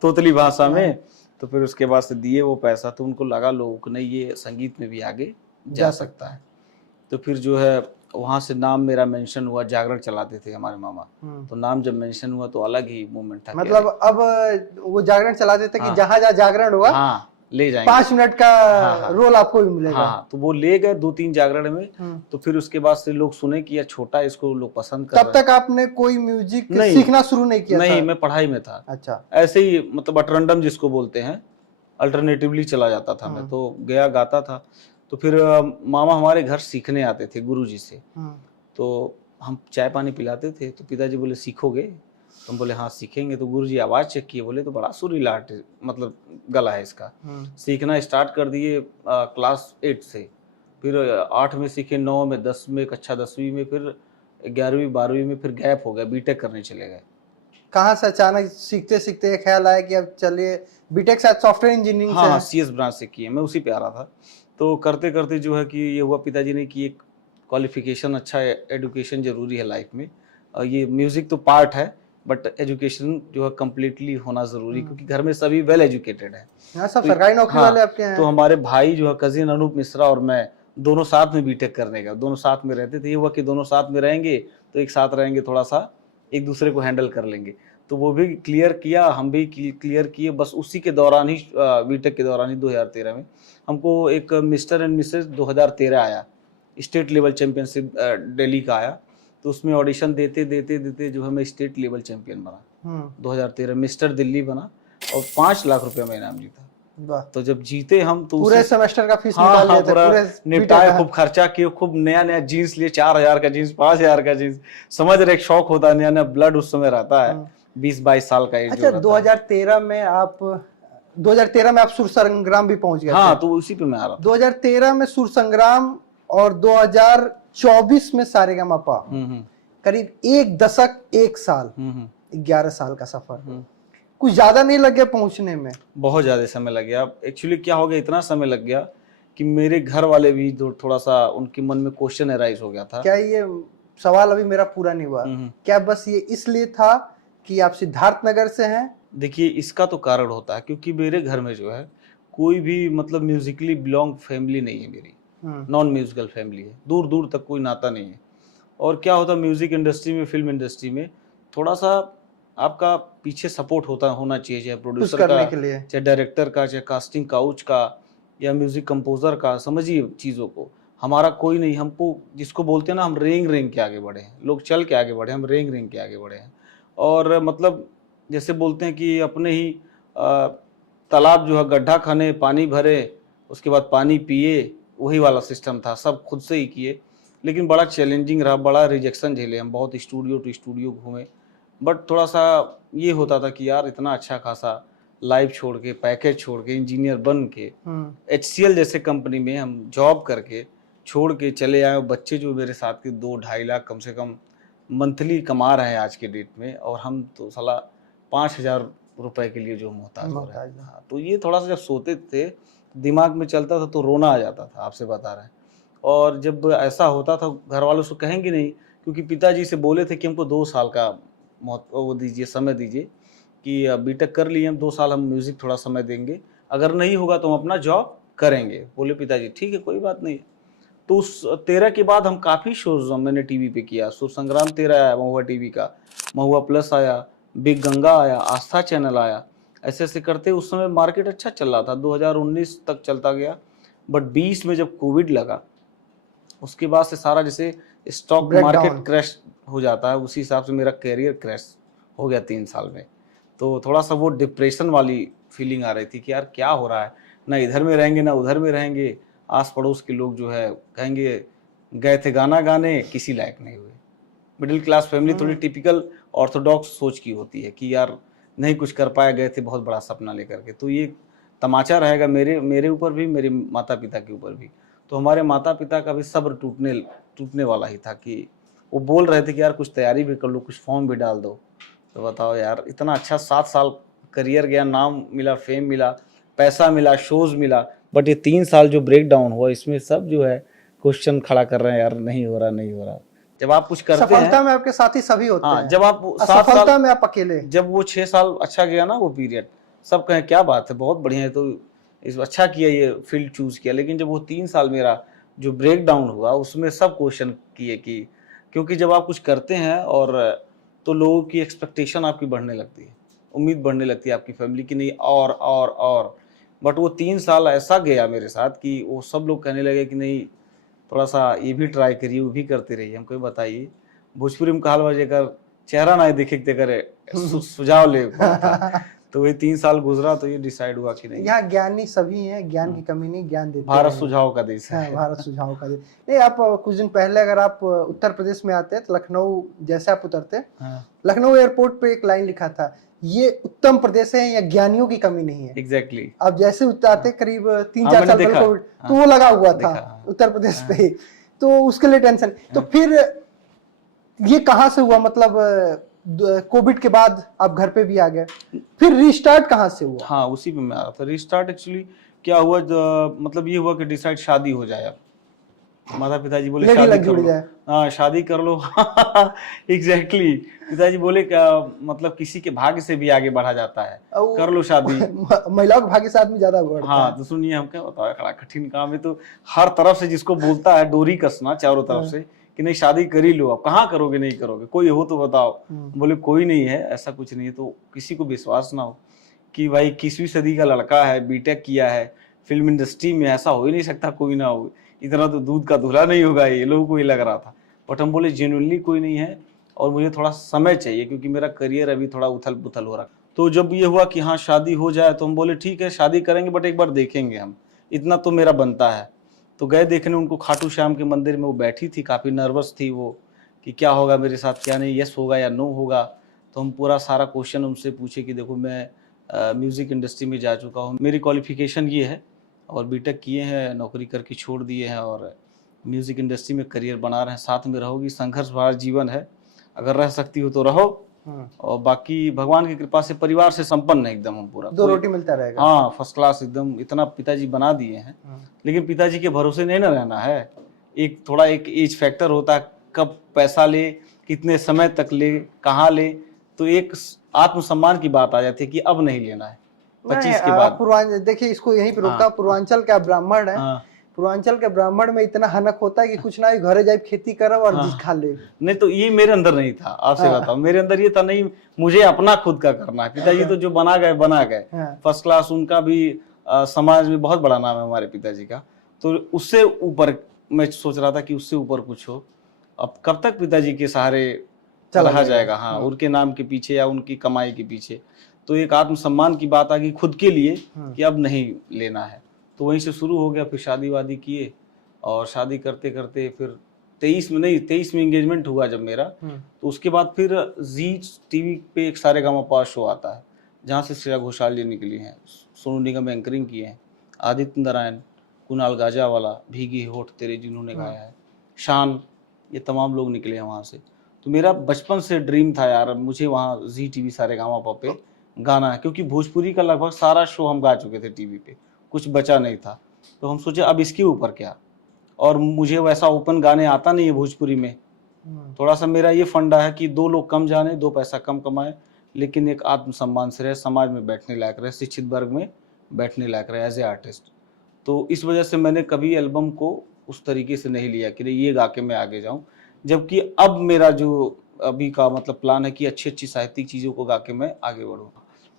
तोतली भाषा में। तो फिर उसके बाद से दिए वो पैसा, तो उनको लगा लोगों को नहीं, ये संगीत में भी आगे जा सकता है। तो फिर जो है वहाँ से नाम मेरा मेंशन हुआ, जागरण चलाते थे हमारे मामा। तो नाम जब मेंशन हुआ तो अलग ही मूवमेंट था। मतलब अब वो जागरण चलाते थे कि जहाँ जहाँ जागरण हुआ, हाँ, ले जाएंगे, 5 मिनट का रोल आपको भी मिलेगा। हाँ, तो वो ले गए 2-3 जागरण में। तो फिर उसके बाद से लोग सुने कि यार छोटा, इसको लोग पसंद कर रहे हैं। तब तक आपने कोई म्यूजिक सीखना शुरू नहीं किया? नहीं, मैं पढ़ाई में था। अच्छा। ऐसे ही मतलब अटरंडम जिसको बोलते हैं, अल्टरनेटिवली चला जाता था मैं, तो गया गाता था। तो फिर मामा हमारे घर सीखने आते थे गुरुजी से। तो हम चाय पानी पिलाते थे, तो पिताजी बोले सीखोगे? तो हम बोले हाँ सीखेंगे। तो गुरुजी आवाज़ चेक किए, बोले तो बड़ा सुरीला आर्टिस्ट, मतलब गला है इसका। सीखना स्टार्ट कर दिए क्लास 8 से, फिर 8 में सीखे, 9 में, 10 में, कक्षा 10वीं में, फिर 11वीं 12वीं में फिर गैप हो गया, बीटेक करने चले गए। कहाँ से अचानक सीखते सीखते ख्याल आया कि अब चलिए बीटेक शायद सॉफ्टवेयर इंजीनियरिंग? हाँ, CS ब्रांच से किए, मैं उसी पे आ रहा था। तो करते करते जो है कि ये हुआ, पिताजी ने कि एक क्वालिफिकेशन, अच्छा एजुकेशन जरूरी है लाइफ में, और ये म्यूजिक तो पार्ट है, बट एजुकेशन जो है कम्प्लीटली होना जरूरी, क्योंकि घर में सभी वेल एजुकेटेड है। सब सरकारी नौकरी वाले आपके हैं। तो हमारे भाई जो है, कजिन अनूप मिश्रा और मैं, दोनों साथ में बीटेक करने का, दोनों साथ में रहते थे। ये हुआ कि दोनों साथ में रहेंगे तो एक साथ रहेंगे, थोड़ा सा एक दूसरे को हैंडल कर लेंगे। तो वो भी क्लियर किया, हम भी क्लियर किए। बस उसी के दौरान ही, बीटेक के दौरान ही 2013 में हमको एक मिस्टर एंड मिसेस 2013 आया, स्टेट लेवल चैंपियनशिप दिल्ली का आया। तो उसमें ऑडिशन देते देते देते जो है मैं स्टेट लेवल चैंपियन बना। 2013 मिस्टर दिल्ली बना, और 5 लाख रुपए में इनाम जीता। तो जब जीते हम, तो पूरे सेमेस्टर का फीस निकाल लिया था, पूरा निपटाया, खूब खर्चा किए, खूब नया नया जीन्स लिए, 4000 का जीन्स, 5000 का जीन्स, समझ रहे, एक शौक होता है, नया नया ब्लड उस समय रहता है, 20-22 साल का एज। अच्छा, 2013 में आप सुर संग्राम भी पहुंच गए? हाँ, तो उसी पे मैं आ रहा था। 2013 में सुर संग्राम, और 2024 में सारेगामापा। करीब 1 दशक, 1 साल, 11 साल का सफर। कुछ ज्यादा नहीं लग गया पहुंचने में? बहुत ज्यादा समय लग गया। एक्चुअली क्या हो गया, इतना समय लग गया कि मेरे घर वाले भी थोड़ा सा उनके मन में क्वेश्चन अराइज हो गया था। क्या ये सवाल अभी मेरा पूरा नहीं हुआ, क्या बस ये इसलिए था कि आप सिद्धार्थनगर से हैं? देखिए इसका तो कारण होता है क्योंकि मेरे घर में जो है कोई भी मतलब म्यूजिकली बिलोंग फैमिली नहीं है मेरी, नॉन म्यूजिकल फैमिली है, दूर दूर तक कोई नाता नहीं है। और क्या होता है म्यूजिक इंडस्ट्री में, फिल्म इंडस्ट्री में थोड़ा सा आपका पीछे सपोर्ट होना चाहिए, चाहे प्रोड्यूसर का, चाहे डायरेक्टर का, चाहे कास्टिंग काउच का या म्यूजिक कंपोजर का, समझिए चीज़ों को। हमारा कोई नहीं, हमको जिसको बोलते हैं ना हम रेंग रेंग के आगे बढ़े हैं, लोग चल के आगे बढ़े, हम रेंग रेंग के आगे बढ़े हैं। और मतलब जैसे बोलते हैं कि अपने ही तालाब जो है गड्ढा खाने पानी भरे, उसके बाद पानी पिए, वही वाला सिस्टम था, सब खुद से ही किए। लेकिन बड़ा चैलेंजिंग रहा, बड़ा रिजेक्शन झेले हम, बहुत स्टूडियो टू स्टूडियो घूमे। बट थोड़ा सा ये होता था कि यार इतना अच्छा खासा लाइफ छोड़ के, पैकेज छोड़ के, इंजीनियर बन के, HCL जैसे कंपनी में हम जॉब करके छोड़ के चले आए। बच्चे जो मेरे साथ के 2-2.5 लाख कम से कम मंथली कमा रहे हैं आज के डेट में, और हम तो साला 5,000 रुपए के लिए जो मोहताज हो रहे हैं। हाँ, तो ये थोड़ा सा जब सोते थे दिमाग में चलता था तो रोना आ जाता था, आपसे बता रहे हैं। और जब ऐसा होता था घर वालों से कहेंगे नहीं, क्योंकि पिताजी से बोले थे कि हमको 2 साल का वो दीजिए, समय दीजिए कि बीटेक कर लिए हम, 2 साल हम म्यूज़िक थोड़ा समय देंगे, अगर नहीं होगा तो हम अपना जॉब करेंगे। बोले पिताजी ठीक है कोई बात नहीं। तो उस 13 के बाद हम काफ़ी शोज मैंने टीवी पे किया। सुर संग्राम 13 आया महुआ टीवी का, महुआ प्लस आया, बिग गंगा आया, आस्था चैनल आया, ऐसे ऐसे करते उस समय मार्केट अच्छा चल रहा था, 2019 तक चलता गया। बट 20 में जब कोविड लगा, उसके बाद से सारा जैसे स्टॉक मार्केट क्रैश हो जाता है, उसी हिसाब से मेरा कैरियर क्रैश हो गया 3 साल में। तो थोड़ा सा वो डिप्रेशन वाली फीलिंग आ रही थी कि यार क्या हो रहा है, ना इधर में रहेंगे ना उधर में रहेंगे, आस पड़ोस के लोग जो है कहेंगे गए थे गाना गाने, किसी लायक नहीं हुए। मिडिल क्लास फैमिली थोड़ी टिपिकल ऑर्थोडॉक्स सोच की होती है कि यार नहीं कुछ कर पाए, गए थे बहुत बड़ा सपना लेकर के। तो ये तमाचा रहेगा मेरे ऊपर भी, मेरे माता पिता के ऊपर भी। तो हमारे माता पिता का भी सब्र टूटने वाला ही था कि वो बोल रहे थे कि यार कुछ तैयारी भी कर लो, कुछ फॉर्म भी डाल दो। तो बताओ यार, इतना अच्छा 7 साल करियर गया, नाम मिला, फेम मिला, पैसा मिला, शोज मिला, बट ये 3 साल जो ब्रेक डाउन हुआ इसमें सब जो है क्वेश्चन खड़ा कर रहे हैं, यार नहीं हो रहा। जब आप कुछ करते हैं, सफलता में आपके साथी सभी होते हैं। जब आप 7 साल में आप अकेले, जब वो 6 साल अच्छा गया ना वो पीरियड, सब कहें क्या बात है, बहुत बढ़िया है, तो इस अच्छा किया ये फील्ड चूज किया। लेकिन जब वो 3 साल मेरा जो ब्रेक डाउन हुआ उसमें सब क्वेश्चन किए कि क्योंकि जब आप कुछ करते हैं और तो लोगों की एक्सपेक्टेशन आपकी बढ़ने लगती है, उम्मीद बढ़ने लगती है आपकी फैमिली की, नहीं और। बट वो 3 साल ऐसा गया मेरे साथ कि वो सब लोग कहने लगे कि नहीं थोड़ा सा ये भी ट्राई करिए, वो भी करते रहिए। हमको बताइए, भोजपुरी में कहाल बजे कर चेहरा ना दिखते करे सुझाव ले तो वही 3 साल गुजरा तो ये डिसाइड हुआ कि नहीं, यहाँ ज्ञानी सभी हैं, ज्ञान की कमी नहीं, ज्ञान देते भारत सुझाव का देश है। भारत सुझाव का देश। नहीं, आप कुछ दिन पहले अगर आप उत्तर प्रदेश में आते तो लखनऊ जैसे आप उतरते, लखनऊ एयरपोर्ट पे एक लाइन लिखा था, ये उत्तम प्रदेश है, या ज्ञानियों की कमी नहीं है। एग्जैक्टली। आप जैसे उतरते करीब 3-4 साल पहले कोविड तो वो लगा हुआ था उत्तर प्रदेश पे, तो उसके लिए टेंशन। तो फिर ये कहाँ से हुआ, मतलब कोविड के बाद आप घर पे भी आ गए, फिर रीस्टार्ट कहाँ से हुआ? हाँ, उसी पे मैं आ रहा था। रीस्टार्ट एक्चुअली क्या हुआ, मतलब ये हुआ कि डिसाइड शादी हो जाए। अब माता पिताजी बोले शादी कर लो, हाँ शादी कर लो एग्जैक्टली। पिताजी बोले क्या, मतलब किसी के भाग्य से भी आगे बढ़ा जाता है, कर लो शादी। महिलाओं के भाग्य से आदमी ज्यादा बढ़ता है। हाँ तो सुनिए, हम क्या बताओ, बड़ा कठिन काम है। तो हर तरफ से जिसको बोलता है डोरी कसना चारों तरफ से कि नहीं शादी कर ही लो, अब कहाँ करोगे, नहीं करोगे, कोई हो तो बताओ। बोले कोई नहीं है, ऐसा कुछ नहीं है। तो किसी को विश्वास ना हो कि भाई 21वीं सदी का लड़का है, बीटेक किया है, फिल्म इंडस्ट्री में, ऐसा हो ही नहीं सकता कोई ना हो, इतना तो दूध का दूल्हा नहीं होगा, ये लोगों को ही लग रहा था। बट हम बोले जेन्युइनली कोई नहीं है और मुझे थोड़ा समय चाहिए क्योंकि मेरा करियर अभी थोड़ा उथल पुथल हो रहा। तो जब ये हुआ कि हाँ शादी हो जाए तो हम बोले ठीक है शादी करेंगे, बट एक बार देखेंगे हम, इतना तो मेरा बनता है। तो गए देखने उनको खाटू श्याम के मंदिर में, वो बैठी थी, काफ़ी नर्वस थी वो कि क्या होगा मेरे साथ, क्या नहीं, यस होगा या नो होगा। तो हम पूरा सारा क्वेश्चन उनसे पूछे कि देखो मैं म्यूज़िक इंडस्ट्री में जा चुका हूँ, मेरी क्वालिफिकेशन ये है और बीटेक किए हैं, नौकरी करके छोड़ दिए हैं और म्यूज़िक इंडस्ट्री में करियर बना रहे हैं, साथ में रहोगी, संघर्ष भरा जीवन है, अगर रह सकती हो तो रहो, और बाकी भगवान की कृपा से परिवार से संपन्न है एकदम हम पूरा। 2 रोटी मिलता रहेगा। हाँ, फर्स्ट क्लास एकदम, इतना पिताजी बना दिए हैं। लेकिन पिताजी के भरोसे नहीं ना रहना है, एक थोड़ा एक एज फैक्टर होता है, कब पैसा ले, कितने समय तक ले, कहाँ ले, तो एक आत्मसम्मान की बात आ जाती है कि अब नहीं लेना है 25 के बाद। देखिए इसको यहीं पे रोकता, पूर्वांचल का ब्राह्मण है, हाँ, पूर्वांचल के ब्राह्मण में इतना हनक होता है कि कुछ ना ही घरे जाए खेती करब और हाँ, जिस खा ले। नहीं तो ये मेरे अंदर नहीं था, आपसे बताओ, मेरे अंदर ये था नहीं, मुझे अपना खुद का करना है। पिताजी तो जो बना गए बना गए, फर्स्ट क्लास, उनका भी समाज में बहुत बड़ा नाम है हमारे पिताजी का, तो उससे ऊपर मैं सोच रहा था कि उससे ऊपर कुछ हो। अब कब तक पिताजी के सहारे रहा जाएगा, हाँ, उनके नाम के पीछे या उनकी कमाई के पीछे। तो एक आत्मसम्मान की बात आ गई खुद के लिए कि अब नहीं लेना है, तो वहीं से शुरू हो गया। फिर शादी वादी किए, और शादी करते करते फिर 23 में एंगेजमेंट हुआ जब मेरा, तो उसके बाद फिर जी टीवी पे एक सारेगामापा शो आता है, जहाँ से श्रेया घोषाल जी निकली हैं, सोनू निगम एंकरिंग किए हैं, आदित्य नारायण, कुणाल गाजावाला, भीगी होठ तेरे जिन्होंने गाया है, शान, ये तमाम लोग निकले हैं वहाँ से। तो मेरा बचपन से ड्रीम था यार, मुझे वहाँ जी टीवी सारेगामापा पे गाना है, क्योंकि भोजपुरी का लगभग सारा शो हम गा चुके थे टीवी पे, कुछ बचा नहीं था। तो हम सोचे अब इसके ऊपर क्या, और मुझे वैसा ओपन गाने आता नहीं है भोजपुरी में। थोड़ा सा मेरा ये फंडा है कि 2 लोग कम जाने, 2 पैसा कम कमाए, लेकिन एक आत्मसम्मान से रहे, समाज में बैठने लायक रहे, शिक्षित वर्ग में बैठने लायक रहे एज ए आर्टिस्ट। तो इस वजह से मैंने कभी एल्बम को उस तरीके से नहीं लिया कि ये गा के मैं आगे जाऊँ, जबकि अब मेरा जो अभी का मतलब प्लान है कि अच्छी अच्छी साहित्यिक चीज़ों को गा के मैं आगे बढ़ूँ।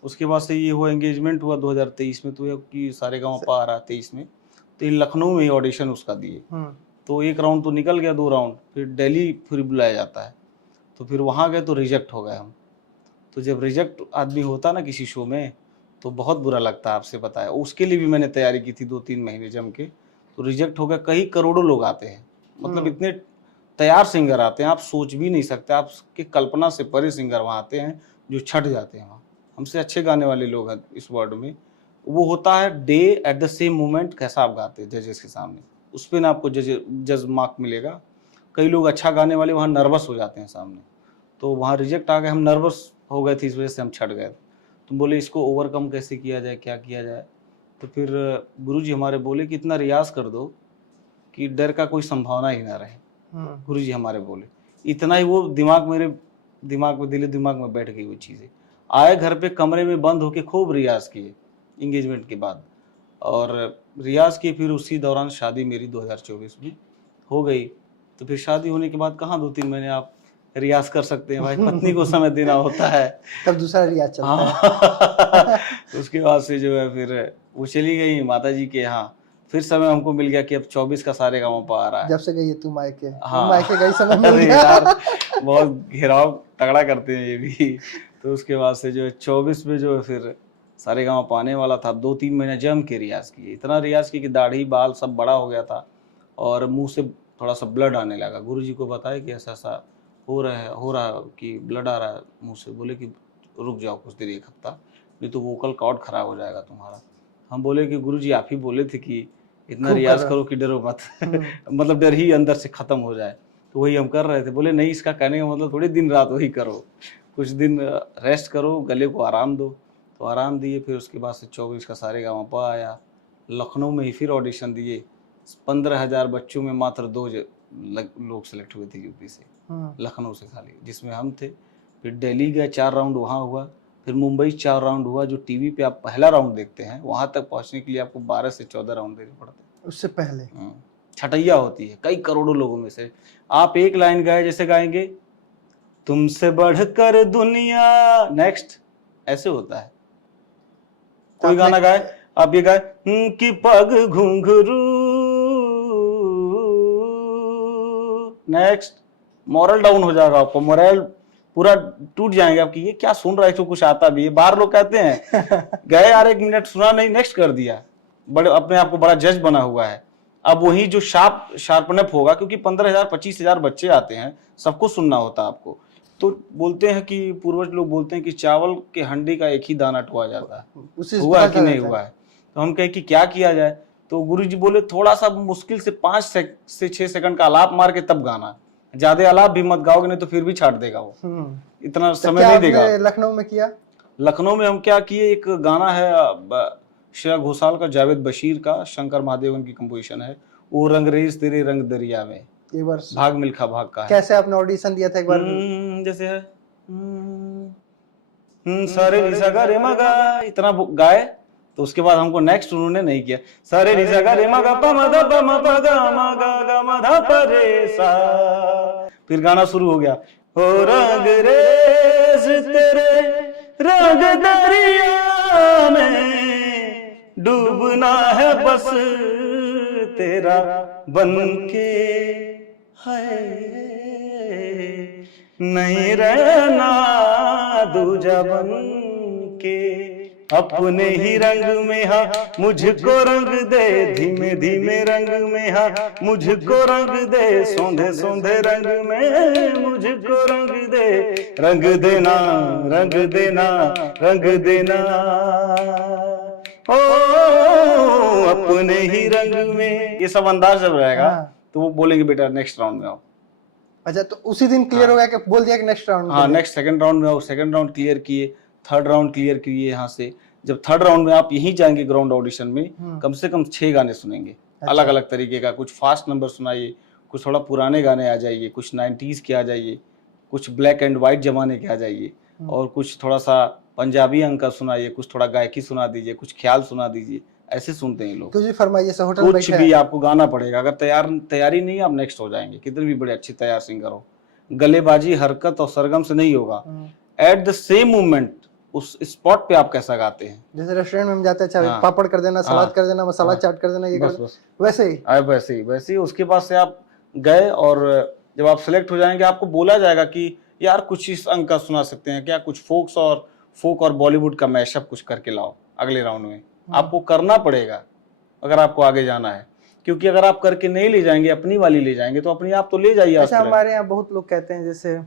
उसके बाद से ये हुआ, एंगेजमेंट हुआ 2023 में, तो ये कि सारेगामापा आ रहा 23 में, तो लखनऊ में ऑडिशन उसका दिए, तो 1 राउंड तो निकल गया, 2 राउंड, फिर दिल्ली फिर बुलाया जाता है, तो फिर वहाँ गए तो रिजेक्ट हो गए हम। तो जब रिजेक्ट आदमी होता ना किसी शो में, तो बहुत बुरा लगता है, आपसे बताया। उसके लिए भी मैंने तैयारी की थी 2-3 महीने जम के, तो रिजेक्ट हो गया। कई करोड़ों लोग आते हैं, मतलब इतने तैयार सिंगर आते हैं, आप सोच भी नहीं सकते, आपकी कल्पना से परे सिंगर वहाँ आते हैं जो छट जाते हैं वहाँ। हमसे अच्छे गाने वाले लोग हैं इस वर्ल्ड में। वो होता है day at the same moment, कैसा आप गाते हैं जजेस के सामने, उस पर ना आपको जज मार्क मिलेगा। कई लोग अच्छा गाने वाले वहाँ नर्वस हो जाते हैं सामने, तो वहाँ रिजेक्ट आ गए, हम नर्वस हो गए थे, इस वजह से हम छट गए। तो बोले इसको ओवरकम कैसे किया जाए, क्या किया जाए। तो फिर गुरुजी हमारे बोले कि इतना रियाज कर दो कि डर का कोई संभावना ही ना रहे। गुरुजी हमारे बोले, इतना ही वो मेरे दिमाग में, दिल दिमाग में बैठ गई वो चीज़ें। आए घर पे कमरे में बंद होके खूब रियाज किए इंगेजमेंट के बाद, और रियाज किए। फिर उसी दौरान शादी मेरी 2024 में हो गई। तो फिर शादी होने के बाद कहाँ 2-3 महीने आप रियाज कर सकते हैं भाई, पत्नी को समय देना होता है, तब दूसरा रियाज चलता है। तो उसके बाद से जो है फिर वो चली गई माता जी के यहाँ, फिर समय हमको मिल गया कि अब 24 का सारेगामापा आ रहा है। जब से गई है तू मायके, हाँ, मायके गई समय मिल गया। यार बहुत घेराव तगड़ा करते हैं ये भी। तो उसके बाद से जो है 24 में जो है फिर सारेगामापा आने वाला था। 2-3 महीने जम के रियाज किए, इतना रियाज किया कि दाढ़ी बाल सब बड़ा हो गया था, और मुंह से थोड़ा सा ब्लड आने लगा। गुरुजी को बताया कि ऐसा ऐसा हो रहा है कि ब्लड आ रहा है मुंह से। बोले कि रुक जाओ कुछ देर, 1 हफ्ता, नहीं तो वोकल कॉर्ड खराब हो जाएगा तुम्हारा। हम बोले कि गुरुजी आप ही बोले थे कि इतना रियाज करो कि डरो मत, मतलब डर ही अंदर से खत्म हो जाए, तो वही हम कर रहे थे। बोले नहीं, इसका कहने का मतलब थोड़ी दिन रात वही करो, कुछ दिन रेस्ट करो, गले को आराम दो। तो आराम दिए। फिर उसके बाद से 24 का सारेगामापा आया, लखनऊ में ही फिर ऑडिशन दिए। 15,000 बच्चों में मात्र 2 लोग सेलेक्ट हुए थे यूपी से, लखनऊ से खाली, जिसमें हम थे। फिर दिल्ली गए, 4 राउंड वहाँ हुआ। फिर मुंबई 4 राउंड हुआ। जो टीवी पे आप पहला राउंड देखते हैं, वहाँ तक पहुँचने के लिए आपको 12 से 14 राउंड देने पड़ते हैं। उससे पहले छटैया होती है कई करोड़ों लोगों में से। आप एक लाइन गाए, जैसे गाएंगे तुमसे बढ़कर दुनिया, नेक्स्ट, ऐसे होता है। कोई गाना गाए, आप ये गाए कि पग घुंघरू, नेक्स्ट, मॉरल डाउन हो जाएगा आपको, मोरल पूरा टूट जाएंगे आपकी। ये क्या सुन रहा है, इसको कुछ आता भी है। बाहर लोग कहते हैं गए यार 1 मिनट सुना नहीं, नेक्स्ट कर दिया, बड़े अपने आप को बड़ा जज बना हुआ है। अब वही जो शार्पनअप होगा, क्योंकि 15,000 25,000 बच्चे आते हैं, सबको सुनना होता है आपको। तो बोलते हैं कि पूर्वज लोग बोलते हैं कि चावल के हंडी का एक ही दाना टुआ जाता है, हुआ है कि नहीं हुआ है। तो हम कहे कि क्या किया जाए, तो गुरुजी बोले थोड़ा सा मुश्किल से 5 से 6 सेकंड का आलाप मार के तब गाना, ज्यादा आलाप भी मत गाओगे, नहीं तो फिर भी छाट देगा वो, इतना तो समय क्या नहीं आपने देगा। लखनऊ में किया? लखनऊ में हम क्या किए, एक गाना है श्रेया घोषाल का, जावेद बशीर का, शंकर महादेवन की कंपोजिशन है, वो रंगरेज तेरे रंग दरिया में, एक बार भाग मिल्खा भाग का है। कैसे आपने ऑडिशन दिया था एक बार? जैसे है सारे री सा गा रे मा गा, इतना गाए, तो उसके बाद हमको नेक्स्ट उन्होंने नहीं किया, सारे री सा गा रे मा गा प म ध प म प ग म ग ग म ध प रे सा, फिर गाना शुरू हो गया, हो रंग रेज तेरे रंग दरिया में, डूबना है बस तेरा बनके है, नहीं रहना दूजा बन के, अपने ही रंग में हा मुझको रंग दे, धीमे धीमे रंग में हा मुझको रंग दे, सौंधे सौंधे रंग में मुझको रंग दे, रंग देना रंग देना रंग देना, ओ अपने ही रंग में, ये सब अंदाज जब रहेगा तो वो बोलेंगे बेटा नेक्स्ट राउंड में आओ। अच्छा, तो उसी दिन क्लियर हो गया कि बोल दिया कि नेक्स्ट राउंड? हाँ, नेक्स्ट सेकंड राउंड में आओ, सेकंड राउंड क्लियर किए, थर्ड राउंड क्लियर किए यहाँ से, जब थर्ड राउंड में आप यहीं जाएंगे ग्राउंड ऑडिशन में, कम से कम 6 गाने सुनेंगे, अलग अलग तरीके का, कुछ फास्ट नंबर सुनाइए, कुछ थोड़ा पुराने गाने आ जाइए, कुछ 90s के आ जाइए, कुछ ब्लैक एंड व्हाइट जमाने के आ जाइए, और कुछ थोड़ा सा पंजाबी अंक का सुनाइए, कुछ थोड़ा गायकी सुना दीजिए, कुछ ख्याल सुना दीजिए, ऐसे सुनते हैं लोग। कुछ भी फरमाइए, से होटल कुछ भी आपको गाना पड़ेगा, अगर तैयारी नहीं आप नेक्स्ट हो जाएंगे, कितने भी बड़े अच्छे तैयार सिंगर हो, गलेबाजी हरकत और सरगम से नहीं होगा, एट द सेम मोमेंट उस स्पॉट पे आप कैसा गाते हैं। जैसे रेस्टोरेंट में हम जाते हैं, अच्छा पापड़ कर देना, सलाद कर देना, मसाला चाट कर देना, ये बस कर, बस वैसे ही वैसे ही उसके बाद से आप गए, और जब आप सेलेक्ट हो जाएंगे आपको बोला जाएगा कि यार कुछ इस अंक का सुना सकते हैं क्या, कुछ फोक और बॉलीवुड का मैशअप कुछ करके लाओ अगले राउंड में, आपको करना पड़ेगा अगर आपको आगे जाना है, क्योंकि अगर आप करके नहीं ले जाएंगे, अपनी वाली ले जाएंगे, तो अपनी आप तो ले जाइए। अच्छा, हमारे यहाँ बहुत लोग कहते हैं जैसे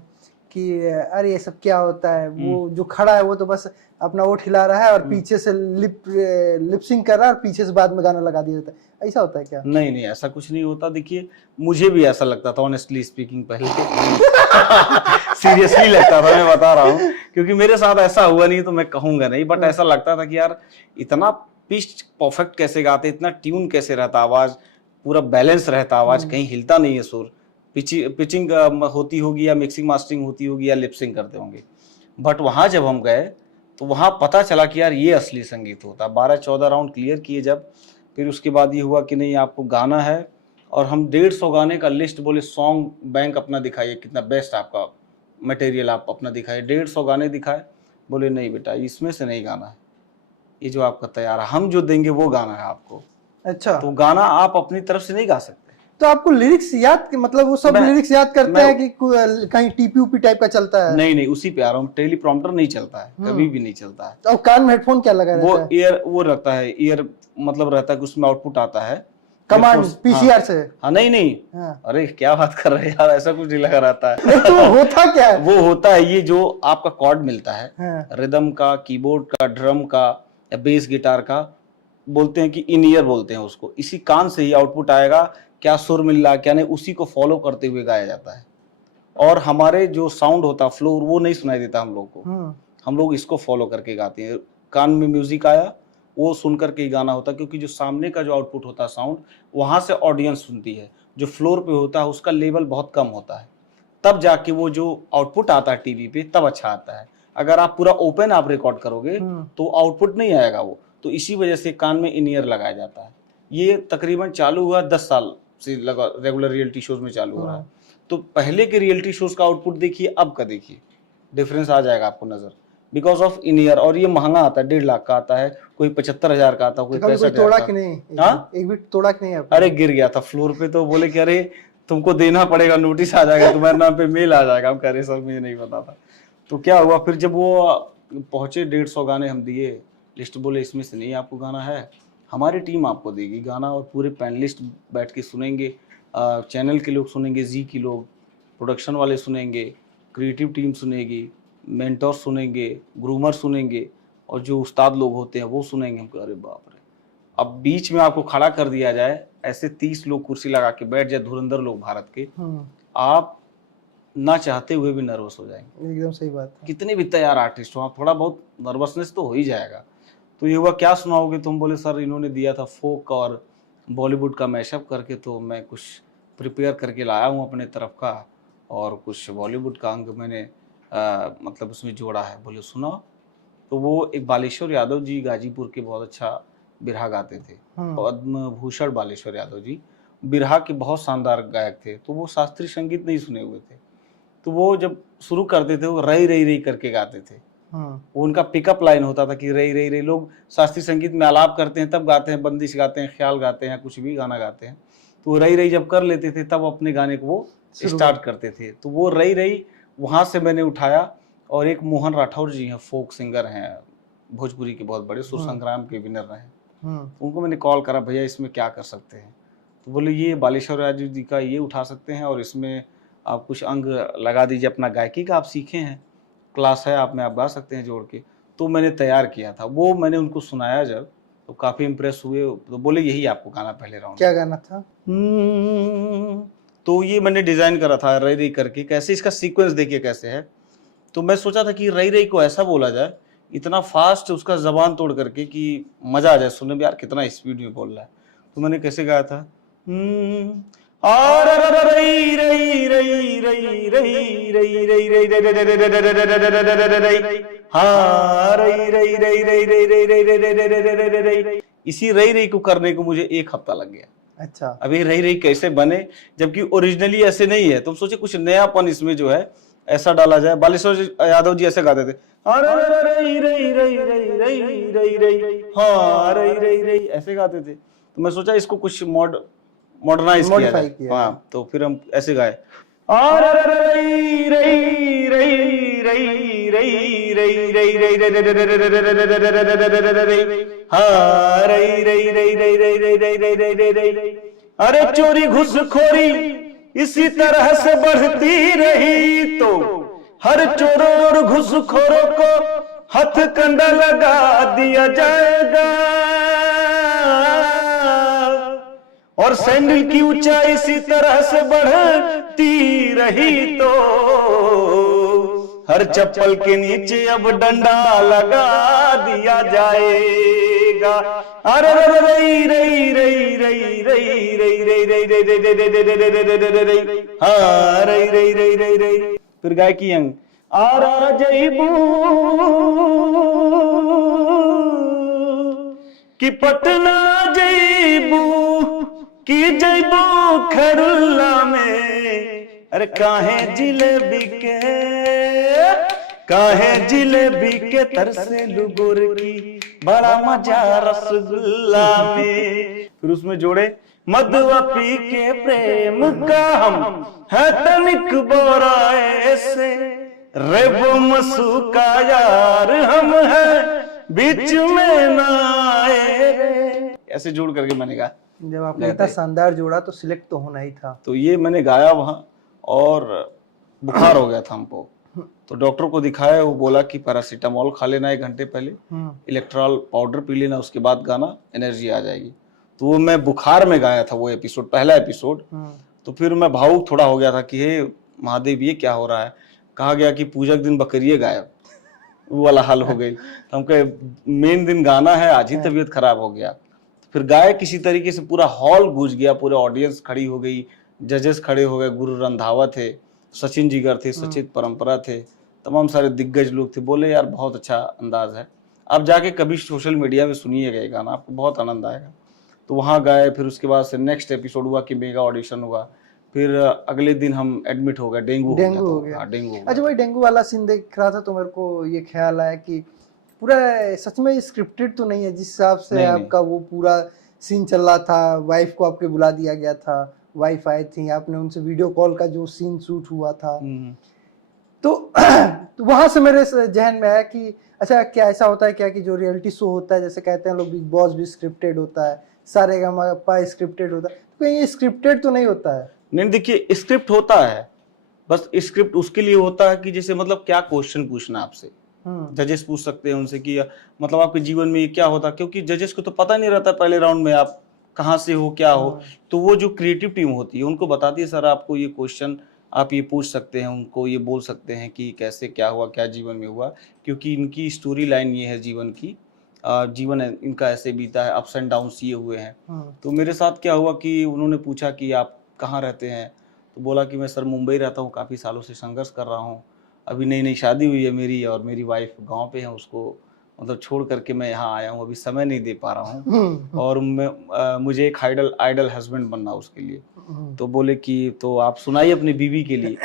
कि अरे ये सब क्या होता है, वो जो खड़ा है वो तो बस अपना ओठ हिला रहा है और पीछे से लिपसिंग कर रहा है और पीछे से बाद में गाना लगा दिया जाता है, ऐसा होता है क्या? नहीं नहीं, ऐसा कुछ नहीं होता। देखिए मुझे भी ऐसा लगता था ऑनेस्टली स्पीकिंग पहले सीरियसली लगता था, मैं बता रहा हूँ, क्योंकि मेरे साथ ऐसा हुआ नहीं तो मैं कहूंगा नहीं, बट ऐसा लगता था कि यार इतना पिच परफेक्ट कैसे गाते, इतना ट्यून कैसे रहता, आवाज पूरा बैलेंस रहता, आवाज कहीं हिलता नहीं है, सुर पिचिंग होती होगी या मिक्सिंग मास्टरिंग होती होगी या लिपसिंग करते होंगे। बट वहां जब हम गए तो वहां पता चला कि यार ये असली संगीत होता। 12-14 राउंड क्लियर किए जब, फिर उसके बाद ये हुआ कि नहीं आपको गाना है, और हम 150 गाने का लिस्ट बोले, सॉन्ग बैंक अपना दिखाइए, कितना बेस्ट आपका मटेरियल आप अपना दिखाइए। 150 गाने दिखाए, बोले नहीं बेटा इसमें से नहीं गाना है, ये जो आपका तैयार है, हम जो देंगे वो गाना है आपको। अच्छा, तो गाना आप अपनी तरफ से नहीं गा सकते। तो आपको लिरिक्स याद, मतलब वो सब लिरिक्स याद करते हैं कि कहीं टीपी टाइप का चलता है? नहीं नहीं, उसी पे आ रहा हूँ, टेलीप्रॉम्प्टर नहीं चलता है, कभी भी नहीं चलता है। तो कान में हेडफोन क्या लगा रहता है? वो ईयर वो रहता है, ईयर मतलब रहता है कि उसमें आउटपुट आता है कमांड पीसीआर से। हाँ नहीं नहीं, अरे क्या बात कर रहे हैं यार, ऐसा कुछ नहीं लगा रहता है। तो होता क्या है? वो होता है ये जो आपका कॉर्ड मिलता है, रिदम का, कीबोर्ड का, ड्रम का या बेस गिटार का, बोलते हैं कि इन ईयर बोलते हैं उसको, इसी कान से ही आउटपुट आएगा, क्या सुर मिल रहा क्या नहीं, उसी को फॉलो करते हुए गाया जाता है। और हमारे जो साउंड होता फ्लोर वो नहीं सुनाई देता हम लोग को, हम लोग इसको फॉलो करके गाते हैं। कान में म्यूजिक आया वो सुन करके ही गाना होता है, क्योंकि जो सामने का जो आउटपुट होता है साउंड, वहां से ऑडियंस सुनती है, जो फ्लोर पे होता है उसका लेवल बहुत कम होता है, तब जाके वो जो आउटपुट आता है टीवी पे तब अच्छा आता है। अगर आप पूरा ओपन आप रिकॉर्ड करोगे तो आउटपुट नहीं आएगा वो, तो इसी वजह से कान में इन ईयर लगाया जाता है। ये तकरीबन चालू हुआ 10 साल से लगा, रेगुलर रियलिटी शोज में चालू हो रहा है। तो पहले के रियलिटी शोज का आउटपुट देखिए, अब का देखिए, डिफरेंस आ जाएगा आपको नजर, बिकॉज ऑफ इन ईयर। और ये महंगा आता है, 1.5 लाख का आता है, कोई 75,000 का आता है, कोई 65,000 तोड़ा का। कि नहीं? हाँ, एक भी तोड़ा कि नहीं? अरे गिर गया था फ्लोर पे, तो बोले कि अरे तुमको देना पड़ेगा, नोटिस आ जाएगा, तुम्हारे नाम पे मेल आ जाएगा। हम कह रहे सर मुझे नहीं पता था। तो क्या हुआ फिर जब वो पहुंचे, 150 गाने हम दिए लिस्ट, बोले इसमें से नहीं आपको गाना है, हमारी टीम आपको देगी गाना, और पूरे पैनलिस्ट बैठ के सुनेंगे, चैनल के लोग सुनेंगे, जी के लोग, प्रोडक्शन वाले सुनेंगे, क्रिएटिव टीम सुनेगी, मेंटर सुनेंगे, ग्रूमर सुनेंगे, और जो उस्ताद लोग होते हैं वो सुनेंगे। हमको अरे बाप रे, अब बीच में आपको खड़ा कर दिया जाए, ऐसे 30 लोग कुर्सी लगा के बैठ जाए, धुरंधर लोग भारत के, आप ना चाहते हुए भी नर्वस हो जाएंगे। एकदम सही बात है। कितने भी तैयार आर्टिस्ट हो आप, थोड़ा बहुत नर्वसनेस तो हो ही जाएगा। तो ये हुआ, क्या सुनाओगे तुम? बोले सर इन्होंने दिया था फोक और बॉलीवुड का मैशअप करके, तो मैं कुछ प्रिपेयर करके लाया हूँ अपने तरफ का, और कुछ बॉलीवुड का अंग मैंने मतलब उसमें जोड़ा है। बोले सुनाओ। तो वो एक बालेश्वर यादव जी गाजीपुर के बहुत अच्छा बिरहा गाते थे, पद्म भूषण बालेश्वर यादव जी बिरहा के बहुत शानदार गायक थे। तो वो शास्त्रीय संगीत नहीं सुने हुए थे, तो वो जब शुरू करते थे वो रई रई रई करके गाते थे। वो उनका पिकअप लाइन होता था कि रई रई रई। लोग शास्त्रीय संगीत में आलाप करते हैं तब गाते हैं, बंदिश गाते हैं, ख्याल गाते हैं, कुछ भी गाना गाते हैं, तो रई रई जब कर लेते थे तब अपने गाने को वो स्टार्ट करते थे। तो वो रई रई वहाँ से मैंने उठाया। और एक मोहन राठौर जी हैं, फोक सिंगर हैं, भोजपुरी के बहुत बड़े, सुर संग्राम के विनर रहे। उनको मैंने कॉल करा, भैया इसमें क्या कर सकते हैं? तो बोले ये बालेश्वर यादव जी का ये उठा सकते हैं, और इसमें आप कुछ अंग लगा दीजिए, अपना गायकी का आप सीखे हैं, क्लास है आप में, आप गा सकते हैं जोड़ के। तो मैंने तैयार किया था वो, मैंने उनको सुनाया जब, तो काफ़ी इम्प्रेस हुए। तो बोले यही आपको गाना पहले राउंड। क्या गाना था? तो ये मैंने डिज़ाइन करा था रई रई करके। कैसे इसका सीक्वेंस देखिए कैसे है। तो मैं सोचा था कि रई रई को ऐसा बोला जाए, इतना फास्ट उसका जबान तोड़ करके कि मज़ा आ जाए सुनने में, यार कितना स्पीड में बोल रहा है। तो मैंने कैसे गाया था, और रई रई रई रई रई रई रई रई रई, हाँ रई रई रई रई रई रई रई रई रई रई। इसी रई रई को करने को मुझे 1 हफ्ता लग गया। अच्छा, अभी रई रई कैसे बने, जबकि ओरिजिनली ऐसे नहीं है। तुम सोचे कुछ नयापन इसमें जो है ऐसा डाला जाए। बालेश्वर यादव जी ऐसे गाते थे, रई रई रई रई रई रई रई, हाँ रई रई रई, ऐसे गाते थे। तो मैं सोचा इसको कुछ मॉडर्नाइज किया जाए। हाँ, तो फिर हम ऐसे गाए, रई रई रई रई रई रई रई रई रई, हाँ रई रई रई रई रई रई रई रई रई रई रई। अरे चोरी घुसखोरी इसी तरह से बढ़ती रही तो हर चोरों और घुसखोरों को हथकंडा लगा दिया जाएगा, और सैंडल की ऊंचाई इसी तरह से बढ़ती रही तो हर चप्पल के नीचे अब डंडा लगा दिया जाएगा। अरे रई रई रई रई रई रई रई रई रई रई रई रई, हाँ रई रई रई रई रई। फिर गायकी अंग, आरा जईबू कि पटना जईबू कि जईबू खरुल्ला में, अरे काहे जिलेबी के तरसे लुगुर की, बड़ा मजा रसगुल्ला में। फिर उसमें जोड़े, मधुआ पी के प्रेम का हम है तनिक बोरा ऐसे, रेबो मसू का यार हम है बीच में ना आए रे। ऐसे जोड़ करके मैंने कहा। जब आपने इतना शानदार जोड़ा तो सिलेक्ट तो होना ही था। तो ये मैंने गाया वहां, और बुखार हो गया था हमको। तो डॉक्टर को दिखाया, वो बोला कि पैरासीटामोल खा लेना 1 घंटे पहले, इलेक्ट्रॉल पाउडर पी लेना, उसके बाद गाना, एनर्जी आ जाएगी। तो वो मैं बुखार में गाया था वो एपिसोड, पहला एपिसोड। तो फिर मैं भावुक थोड़ा हो गया था कि हे महादेव ये क्या हो रहा है। कहा गया कि पूजक दिन बकरिए गायब, वो वाला हाल हो गई। तो हम कहे मेन दिन गाना है, आज ही तबीयत खराब हो गया। फिर गाय किसी तरीके से पूरा हॉल गूंज गया, पूरे ऑडियंस खड़ी हो गई, जजेस खड़े हो गए, गुरु रंधावा थे, सचिन जिगर थे, सचित परंपरा थे, तमाम सारे दिग्गज लोग थे। बोले यार बहुत अच्छा अंदाज है, आप जाके कभी सोशल मीडिया में सुनिएगा ये गाना, आपको बहुत आनंद आएगा। तो वहाँ गए। फिर उसके बाद से नेक्स्ट एपिसोड हुआ कि मेगा ऑडिशन हुआ। फिर अगले दिन हम एडमिट हो गए, डेंगू हो गया। अच्छा, वही डेंगू वाला सीन देख रहा था तो मेरे को ये ख्याल आया कि पूरा सच में स्क्रिप्टेड तो नहीं है, जिस हिसाब से आपका वो पूरा सीन चल रहा था। वाइफ को आपके बुला दिया गया था, वाइफ आई थी, आपने उनसे वीडियो कॉल का जो सीन शूट हुआ था, तो वहां से मेरे जहन में आया कि अच्छा क्या ऐसा होता है क्या कि जो रियलिटी शो होता है, जैसे कहते हैं लोग बिग बॉस भी स्क्रिप्टेड होता है, सारेगामापा स्क्रिप्टेड होता है, तो कहीं ये स्क्रिप्टेड तो नहीं होता है? नहीं, देखिए स्क्रिप्ट होता है, बस स्क्रिप्ट उसके लिए होता है कि जैसे मतलब क्या क्वेश्चन पूछना आपसे, जजेस पूछ सकते हैं उनसे कि मतलब आपके जीवन में ये क्या होता, क्योंकि जजेस को तो पता नहीं रहता पहले राउंड में आप कहाँ से हो क्या हो। तो वो जो क्रिएटिव टीम होती है उनको बताती है सर आपको ये क्वेश्चन आप ये पूछ सकते हैं उनको, ये बोल सकते हैं कि कैसे क्या हुआ, क्या जीवन में हुआ, क्योंकि इनकी स्टोरी लाइन ये है जीवन की। जीवन इनका ऐसे बीता है, अप्स एंड डाउन्स ये हुए हैं। तो मेरे साथ क्या हुआ कि उन्होंने पूछा कि आप कहाँ रहते हैं, तो बोला कि मैं सर मुंबई रहता हूँ, काफ़ी सालों से संघर्ष कर रहा हूँ, अभी नई नई शादी हुई है मेरी और मेरी वाइफ गांव पे है, उसको मतलब छोड़ करके मैं यहाँ आया हूँ, अभी समय नहीं दे पा रहा हूँ और मुझे एक आइडल हस्बैंड बनना उसके लिए। तो बोले कि तो आप सुनाइए अपनी बीवी के लिए।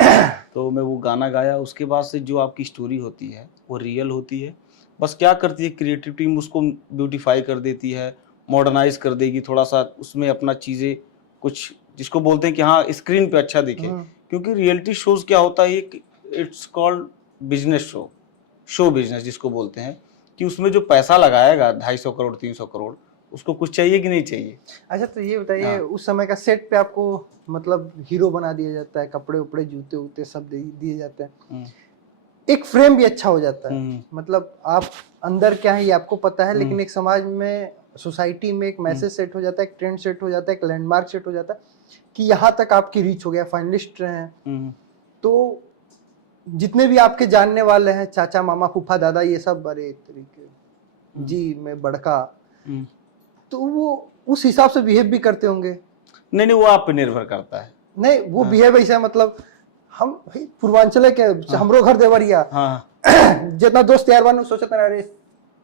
तो मैं वो गाना गाया। उसके बाद से जो आपकी स्टोरी होती है वो रियल होती है। बस क्या करती है क्रिएटिव टीम, उसको ब्यूटीफाई कर देती है, मॉडर्नाइज कर देगी, थोड़ा सा उसमें अपना चीज़ें कुछ जिसको बोलते हैं कि हाँ स्क्रीन पे अच्छा दिखे। क्योंकि रियलिटी शोज क्या होता है, it's called business show business जिसको बोलते हैं, कि उसमें जो पैसा लगाएगा 250 करोड़ 300 करोड़, उसको कुछ चाहिए कि नहीं चाहिए। अच्छा, तो ये बताइए, हाँ। उस समय का सेट पे आपको मतलब हीरो बना दिया जाता है, कपड़े उपड़े जूते उते सब दिए जाते हैं, एक फ्रेम भी अच्छा हो जाता है, मतलब आप अंदर क्या है ये आपको पता है, लेकिन एक समाज में, सोसाइटी में एक मैसेज सेट हो जाता है, एक ट्रेंड सेट हो जाता है, एक लैंडमार्क सेट हो जाता है कि यहाँ तक आपकी रीच हो गया, फाइनलिस्ट रहे हैं। तो जितने भी आपके जानने वाले हैं, चाचा मामा फूफा दादा, ये सब बड़े तरीके जी मैं बड़का, तो वो उस हिसाब से बिहेव भी करते होंगे। नहीं वो आप पे निर्भर करता है। नहीं वो बिहेव ऐसा, मतलब हम भाई पूर्वांचल के, हमरो घर देवरिया, जितना दोस्त यार बानू सोचता ना, अरे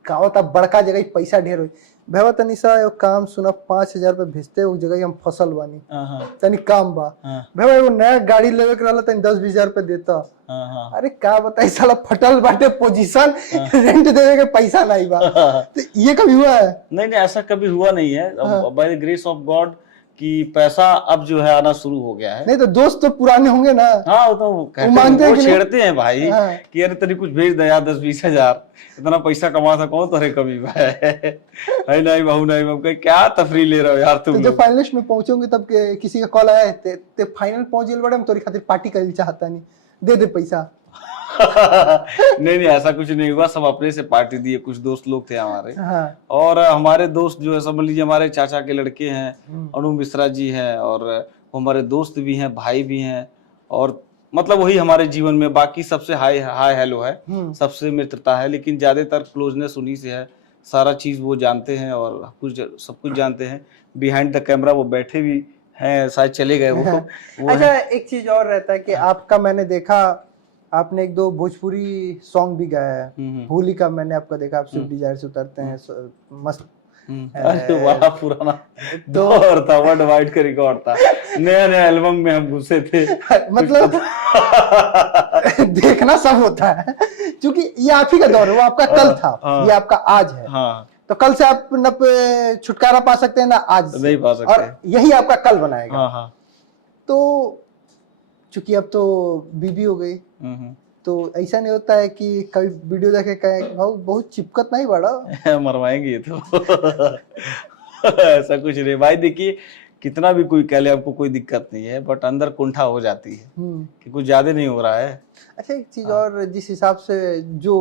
गाँव था बड़का जगह पैसा ढेर हुई भेवा, तनी सा काम सुना 5,000 रुपये भेजते, उस जगह हम फसल बानी, तनी काम बा भेवा, वो नया गाड़ी लेवे के रहला तनी 10-20 हजार रुपये देता। अरे क्या बताई साला, फटल बाटे पोजीशन, रेंट देवे के पैसा नहीं बा। तो ये कभी हुआ है? नहीं ऐसा कभी हुआ नहीं है, bye the grace of God, कि पैसा अब जो है आना शुरू हो गया है। नहीं तो दोस्त तो पुराने होंगे ना। हाँ वो छेड़ते हैं भाई कि अरे तेरी कुछ भेज दे यार 10-20 हजार, इतना पैसा कमा था कौन तुझे कमी है नहीं बहू नहीं बहू, क्या तफरी ले रहे हो यार तुम। तो जब फाइनलिस्ट में पहुंचोगे तब किसी का कॉल आया ते फाइनल पहुंच गए बड़े, हम तोरी खातिर पार्टी कर चाहता नहीं, दे पैसा। नहीं ऐसा कुछ नहीं हुआ, सब अपने से पार्टी दिए। कुछ दोस्त लोग थे हमारे, और हमारे दोस्त जो है समझ लीजिए हमारे चाचा के लड़के हैं, अनु मिश्रा जी हैं, और वो हमारे दोस्त भी हैं, भाई भी हैं, और मतलब वही हमारे जीवन में बाकी सबसे हाय हेलो है, सबसे मित्रता है, लेकिन ज्यादातर क्लोजनेस उन्हीं से है। सारा चीज वो जानते हैं और सब कुछ जानते हैं। बिहाइंड द कैमरा वो बैठे भी हैं, शायद चले गए वो अच्छा, एक चीज और रहता है कि आपका मैंने देखा, आपने 1-2 भोजपुरी सॉन्ग भी गाया है। होली का मैंने आपका देखा, आप स्विफ्ट डिजायर से उतरते हैं, मस्त। अरे वाह, पुराना दौर था, वर्ल्ड वाइड का रिकॉर्ड था, नया एल्बम में हम घुसे थे। मतलब देखना सब होता है, क्योंकि ये आप ही का दौर है, वो आपका कल था, ये आपका आज है। तो कल से आप न छुटकारा पा सकते हैं ना आज नहीं पा सकते, और यही आपका कल बनाएगा। तो चूंकि अब तो बीबी हो गई, तो ऐसा नहीं होता है कि कभी वीडियो देखे कहे भाऊ बहुत चिपकत नहीं बड़ा मरवाएंगे तो ऐसा कुछ नहीं भाई। देखिए कितना भी कोई कह ले, आपको कोई दिक्कत नहीं है, बट अंदर कुंठा हो जाती है कि कुछ ज्यादा नहीं हो रहा है। अच्छा, एक चीज और, जिस हिसाब से जो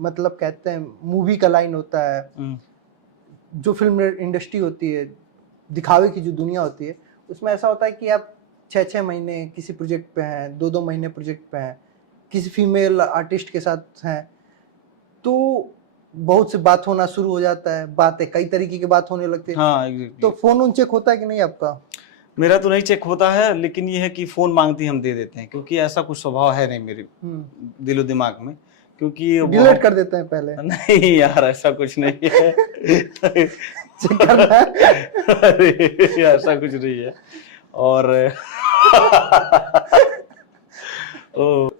मतलब कहते हैं मूवी का लाइन होता है, जो फिल्म इंडस्ट्री होती है, दिखावे की जो दुनिया होती है, उसमें ऐसा होता है कि आप 6-6 महीने किसी प्रोजेक्ट पे हैं, 2-2 महीने प्रोजेक्ट पे हैं, किसी फीमेल आर्टिस्ट के साथ हैं, तो बहुत से बात होना शुरू हो जाता है, बातें कई तरीके की बात होने लगती है। exactly. तो फोन चेक होता है कि नहीं आपका? मेरा तो नहीं चेक होता है, लेकिन ये है कि फोन मांगती हम दे देते हैं, क्योंकि ऐसा कुछ स्वभाव है नहीं मेरे दिलो दिमाग में, क्योंकि डिलीट कर देते हैं पहले। नहीं यार, ऐसा कुछ नहीं है। चेक करना है। अरे ऐसा कुछ नहीं है, और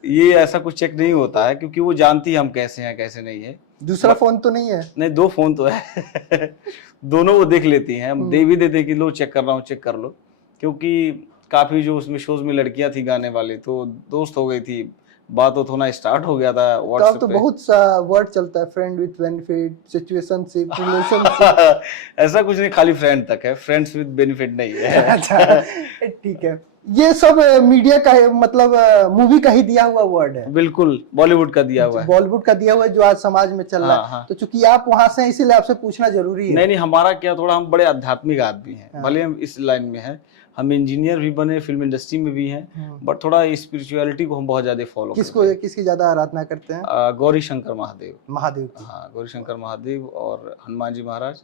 ये ऐसा कुछ चेक नहीं होता है, क्योंकि वो जानती है हम कैसे हैं कैसे नहीं है। दूसरा फोन तो नहीं है? नहीं, 2 फोन तो है। दोनों वो देख लेती हैं, हम दे भी देते कि लो चेक कर रहा हूँ, चेक कर लो, क्योंकि काफी जो उसमें शोज में लड़कियां थी गाने वाली, तो दोस्त हो गई थी, बात तो होना स्टार्ट हो गया था व्हाट्सएप तो बहुत सा वर्ड चलता है, friend with benefit, situationship, relationship. ऐसा कुछ नहीं, खाली फ्रेंड तक है, फ्रेंड्स विद बेनिफिट नहीं है। अच्छा ठीक है, ये सब मीडिया का है, मतलब मूवी का ही दिया हुआ वर्ड है। बिल्कुल, बॉलीवुड का दिया हुआ है, बॉलीवुड का दिया हुआ है जो आज समाज में चल रहा है। तो चूंकि आप वहां से, इसीलिए आपसे पूछना जरूरी है। नहीं हमारा क्या, थोड़ा हम बड़े आध्यात्मिक आदमी हैं, भले हम इस लाइन में हैं, हम इंजीनियर भी बने, फिल्म इंडस्ट्री में भी हैं, बट थोड़ा स्पिरिचुअलिटी को हम बहुत ज्यादा फॉलो करते किसकी ज्यादा आराधना करते हैं? गौरी शंकर महादेव। महादेव की। हाँ, गौरी शंकर महादेव और हनुमान जी महाराज,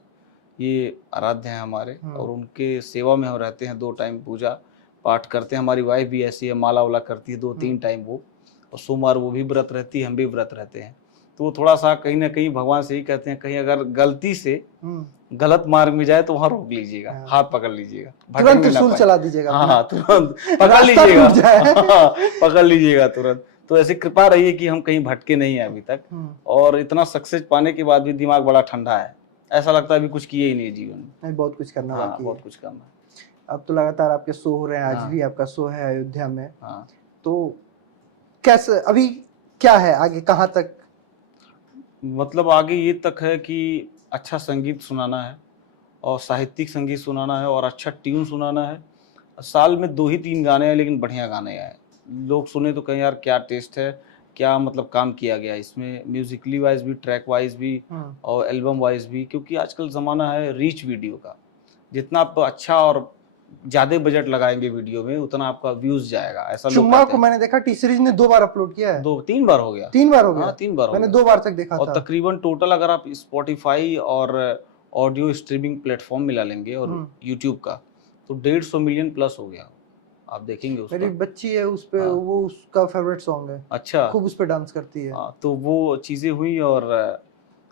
ये आराध्य हैं हमारे, और उनके सेवा में हम रहते हैं। 2 टाइम पूजा पाठ करते हैं। हमारी वाइफ भी ऐसी है, माला वाला करती है 2-3 टाइम वो, और सोमवार वो भी व्रत रहती है, हम भी व्रत रहते हैं। तो वो थोड़ा सा कहीं ना कहीं भगवान से ही कहते हैं, कहीं अगर गलती से गलत मार्ग में जाए तो वहां रोक लीजिएगा, हाथ पकड़ लीजिएगा, तुरंत त्रिशूल चला दीजिएगा। हाँ, तुरंत पकड़ लीजिएगा, पकड़ लीजिएगा तुरंत। तो ऐसी कृपा रही है कि हम कहीं भटके नहीं है अभी तक, और इतना सक्सेस पाने के बाद भी दिमाग बड़ा ठंडा है, ऐसा लगता है अभी कुछ किए ही नहीं जीवन में। बहुत कुछ करना बाकी है। बहुत कुछ करना है। अब तो लगातार आपके शो हो रहे हैं, आज भी आपका शो है अयोध्या में। तो कैसे अभी क्या है आगे, कहाँ तक? मतलब आगे ये तक है कि अच्छा संगीत सुनाना है, और साहित्यिक संगीत सुनाना है, और अच्छा ट्यून सुनाना है। साल में 2 ही 3 गाने हैं, लेकिन बढ़िया गाने आए, लोग सुने तो कहें यार क्या टेस्ट है, क्या मतलब काम किया गया इसमें, म्यूजिकली वाइज भी, ट्रैक वाइज भी, और एल्बम वाइज भी। क्योंकि आजकल ज़माना है रीच वीडियो का, जितना आप अच्छा और ज्यादा बजट लगाएंगे वीडियो में, उतना आपका व्यूज जाएगा। ऐसा चुम्मा को मैंने देखा टी सीरीज ने 2 बार अपलोड किया है। 2-3 बार हो गया। 3 बार हो गया। हाँ, 3 बार मैंने 2 बार तक देखा और था। तकरीबन टोटल अगर आप स्पॉटिफाई और ऑडियो स्ट्रीमिंग प्लेटफॉर्म मिला लेंगे और यूट्यूब का, तो 150 मिलियन प्लस हो गया। आप देखेंगे उसका। मेरी बच्ची है उस पे, वो उसका फेवरेट सॉन्ग है। अच्छा, खूब उस पे डांस करती है। तो वो चीजें हुई। और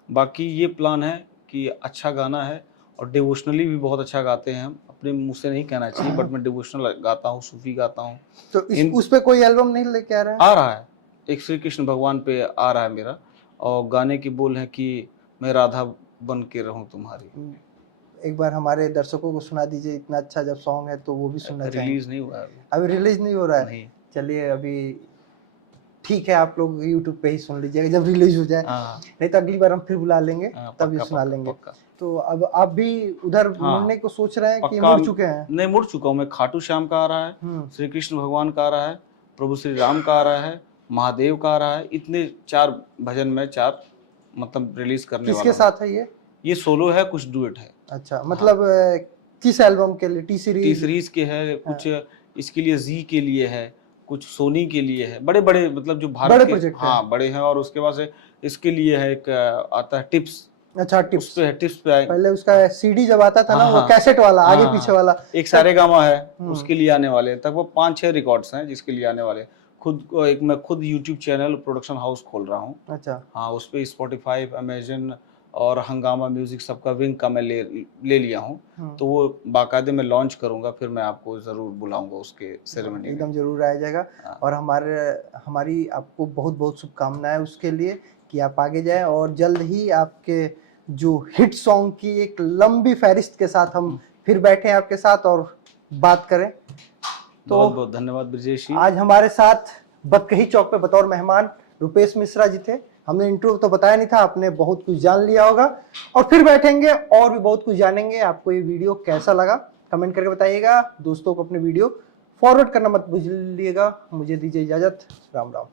बाकी ये प्लान है कि अच्छा गाना है, और डिवोशनली भी बहुत अच्छा गाते हैं हम। अपने मुंह से नहीं कहना चाहिए, बट मैं डिवोशनल गाता हूँ, सूफी गाता हूँ। तो उस पे कोई एल्बम नहीं लेके आ रहा है? आ रहा है, एक श्री कृष्ण भगवान पे आ रहा है मेरा, और गाने की बोल है कि मैं राधा बन के रहूं तुम्हारी। एक बार हमारे दर्शकों को सुना दीजिए, इतना अच्छा जब सॉन्ग है तो वो भी सुनना चाहिए। रिलीज नहीं हुआ है अभी रिलीज नहीं हो रहा है? नहीं। चलिए अभी ठीक है, आप लोग YouTube पे ही सुन लीजिएगा जब रिलीज हो जाए। नहीं तो अगली बार हम फिर बुला लेंगे, तब ये सुना लेंगे। तो अब आप भी उधर मुड़ने को सोच रहे हैं कि मुड़ चुके हैं? नहीं, मुड़ चुका हूँ मैं। खाटू श्याम का आ रहा है, श्री कृष्ण भगवान का आ रहा है, प्रभु श्री राम का आ रहा है, महादेव का आ रहा है। इतने 4 भजन में 4 मतलब रिलीज करने वाला। किसके साथ है ये सोलो है, कुछ डुएट है। अच्छा, मतलब किस एल्बम के लिए? टी सीरीज के है कुछ, इसके लिए जी के लिए है, कुछ सोनी के लिए है, बड़े बड़े मतलब जो भारत के प्रोजेक्ट बड़े हैं। और उसके बाद से इसके लिए है एक आता है टिप्स। अच्छा, टिप्स पे है, टिप्स पे आए। पहले उसका सीडी जब आता था ना, वो कैसेट वाला, आगे पीछे वाला। एक सारेगामा है, उसके लिए आने वाले हैं। तक वो 5-6 रिकॉर्ड्स हैं जिसके लिए आने वाले। मैं खुद यूट्यूब चैनल प्रोडक्शन हाउस खोल रहा हूँ। अच्छा। हाँ, उस पे स्पॉटिफाई, अमेजन और हंगामा म्यूजिक सबका विंग का मैं ले लिया हूँ। तो वो बाकायदे में लॉन्च करूंगा, फिर मैं आपको जरूर बुलाऊंगा उसके सेरेमनी में। एकदम जरूर आ जाएगा। और हमारी आपको बहुत बहुत शुभकामनाएं उसके लिए, कि आप आगे जाएं, और जल्द ही आपके जो हिट सॉन्ग की एक लंबी फहरिस्त के साथ हम फिर बैठे आपके साथ और बात करें। तो बहुत बहुत धन्यवाद ब्रजेश जी। आज हमारे साथ बदकही चौक पे बतौर मेहमान रुपेश मिश्रा जी थे। हमने इंट्रो तो बताया नहीं था, आपने बहुत कुछ जान लिया होगा, और फिर बैठेंगे और भी बहुत कुछ जानेंगे। आपको ये वीडियो कैसा लगा कमेंट करके बताइएगा। दोस्तों को अपने वीडियो फॉरवर्ड करना मत भूलिएगा। मुझे दीजिए इजाजत। राम राम।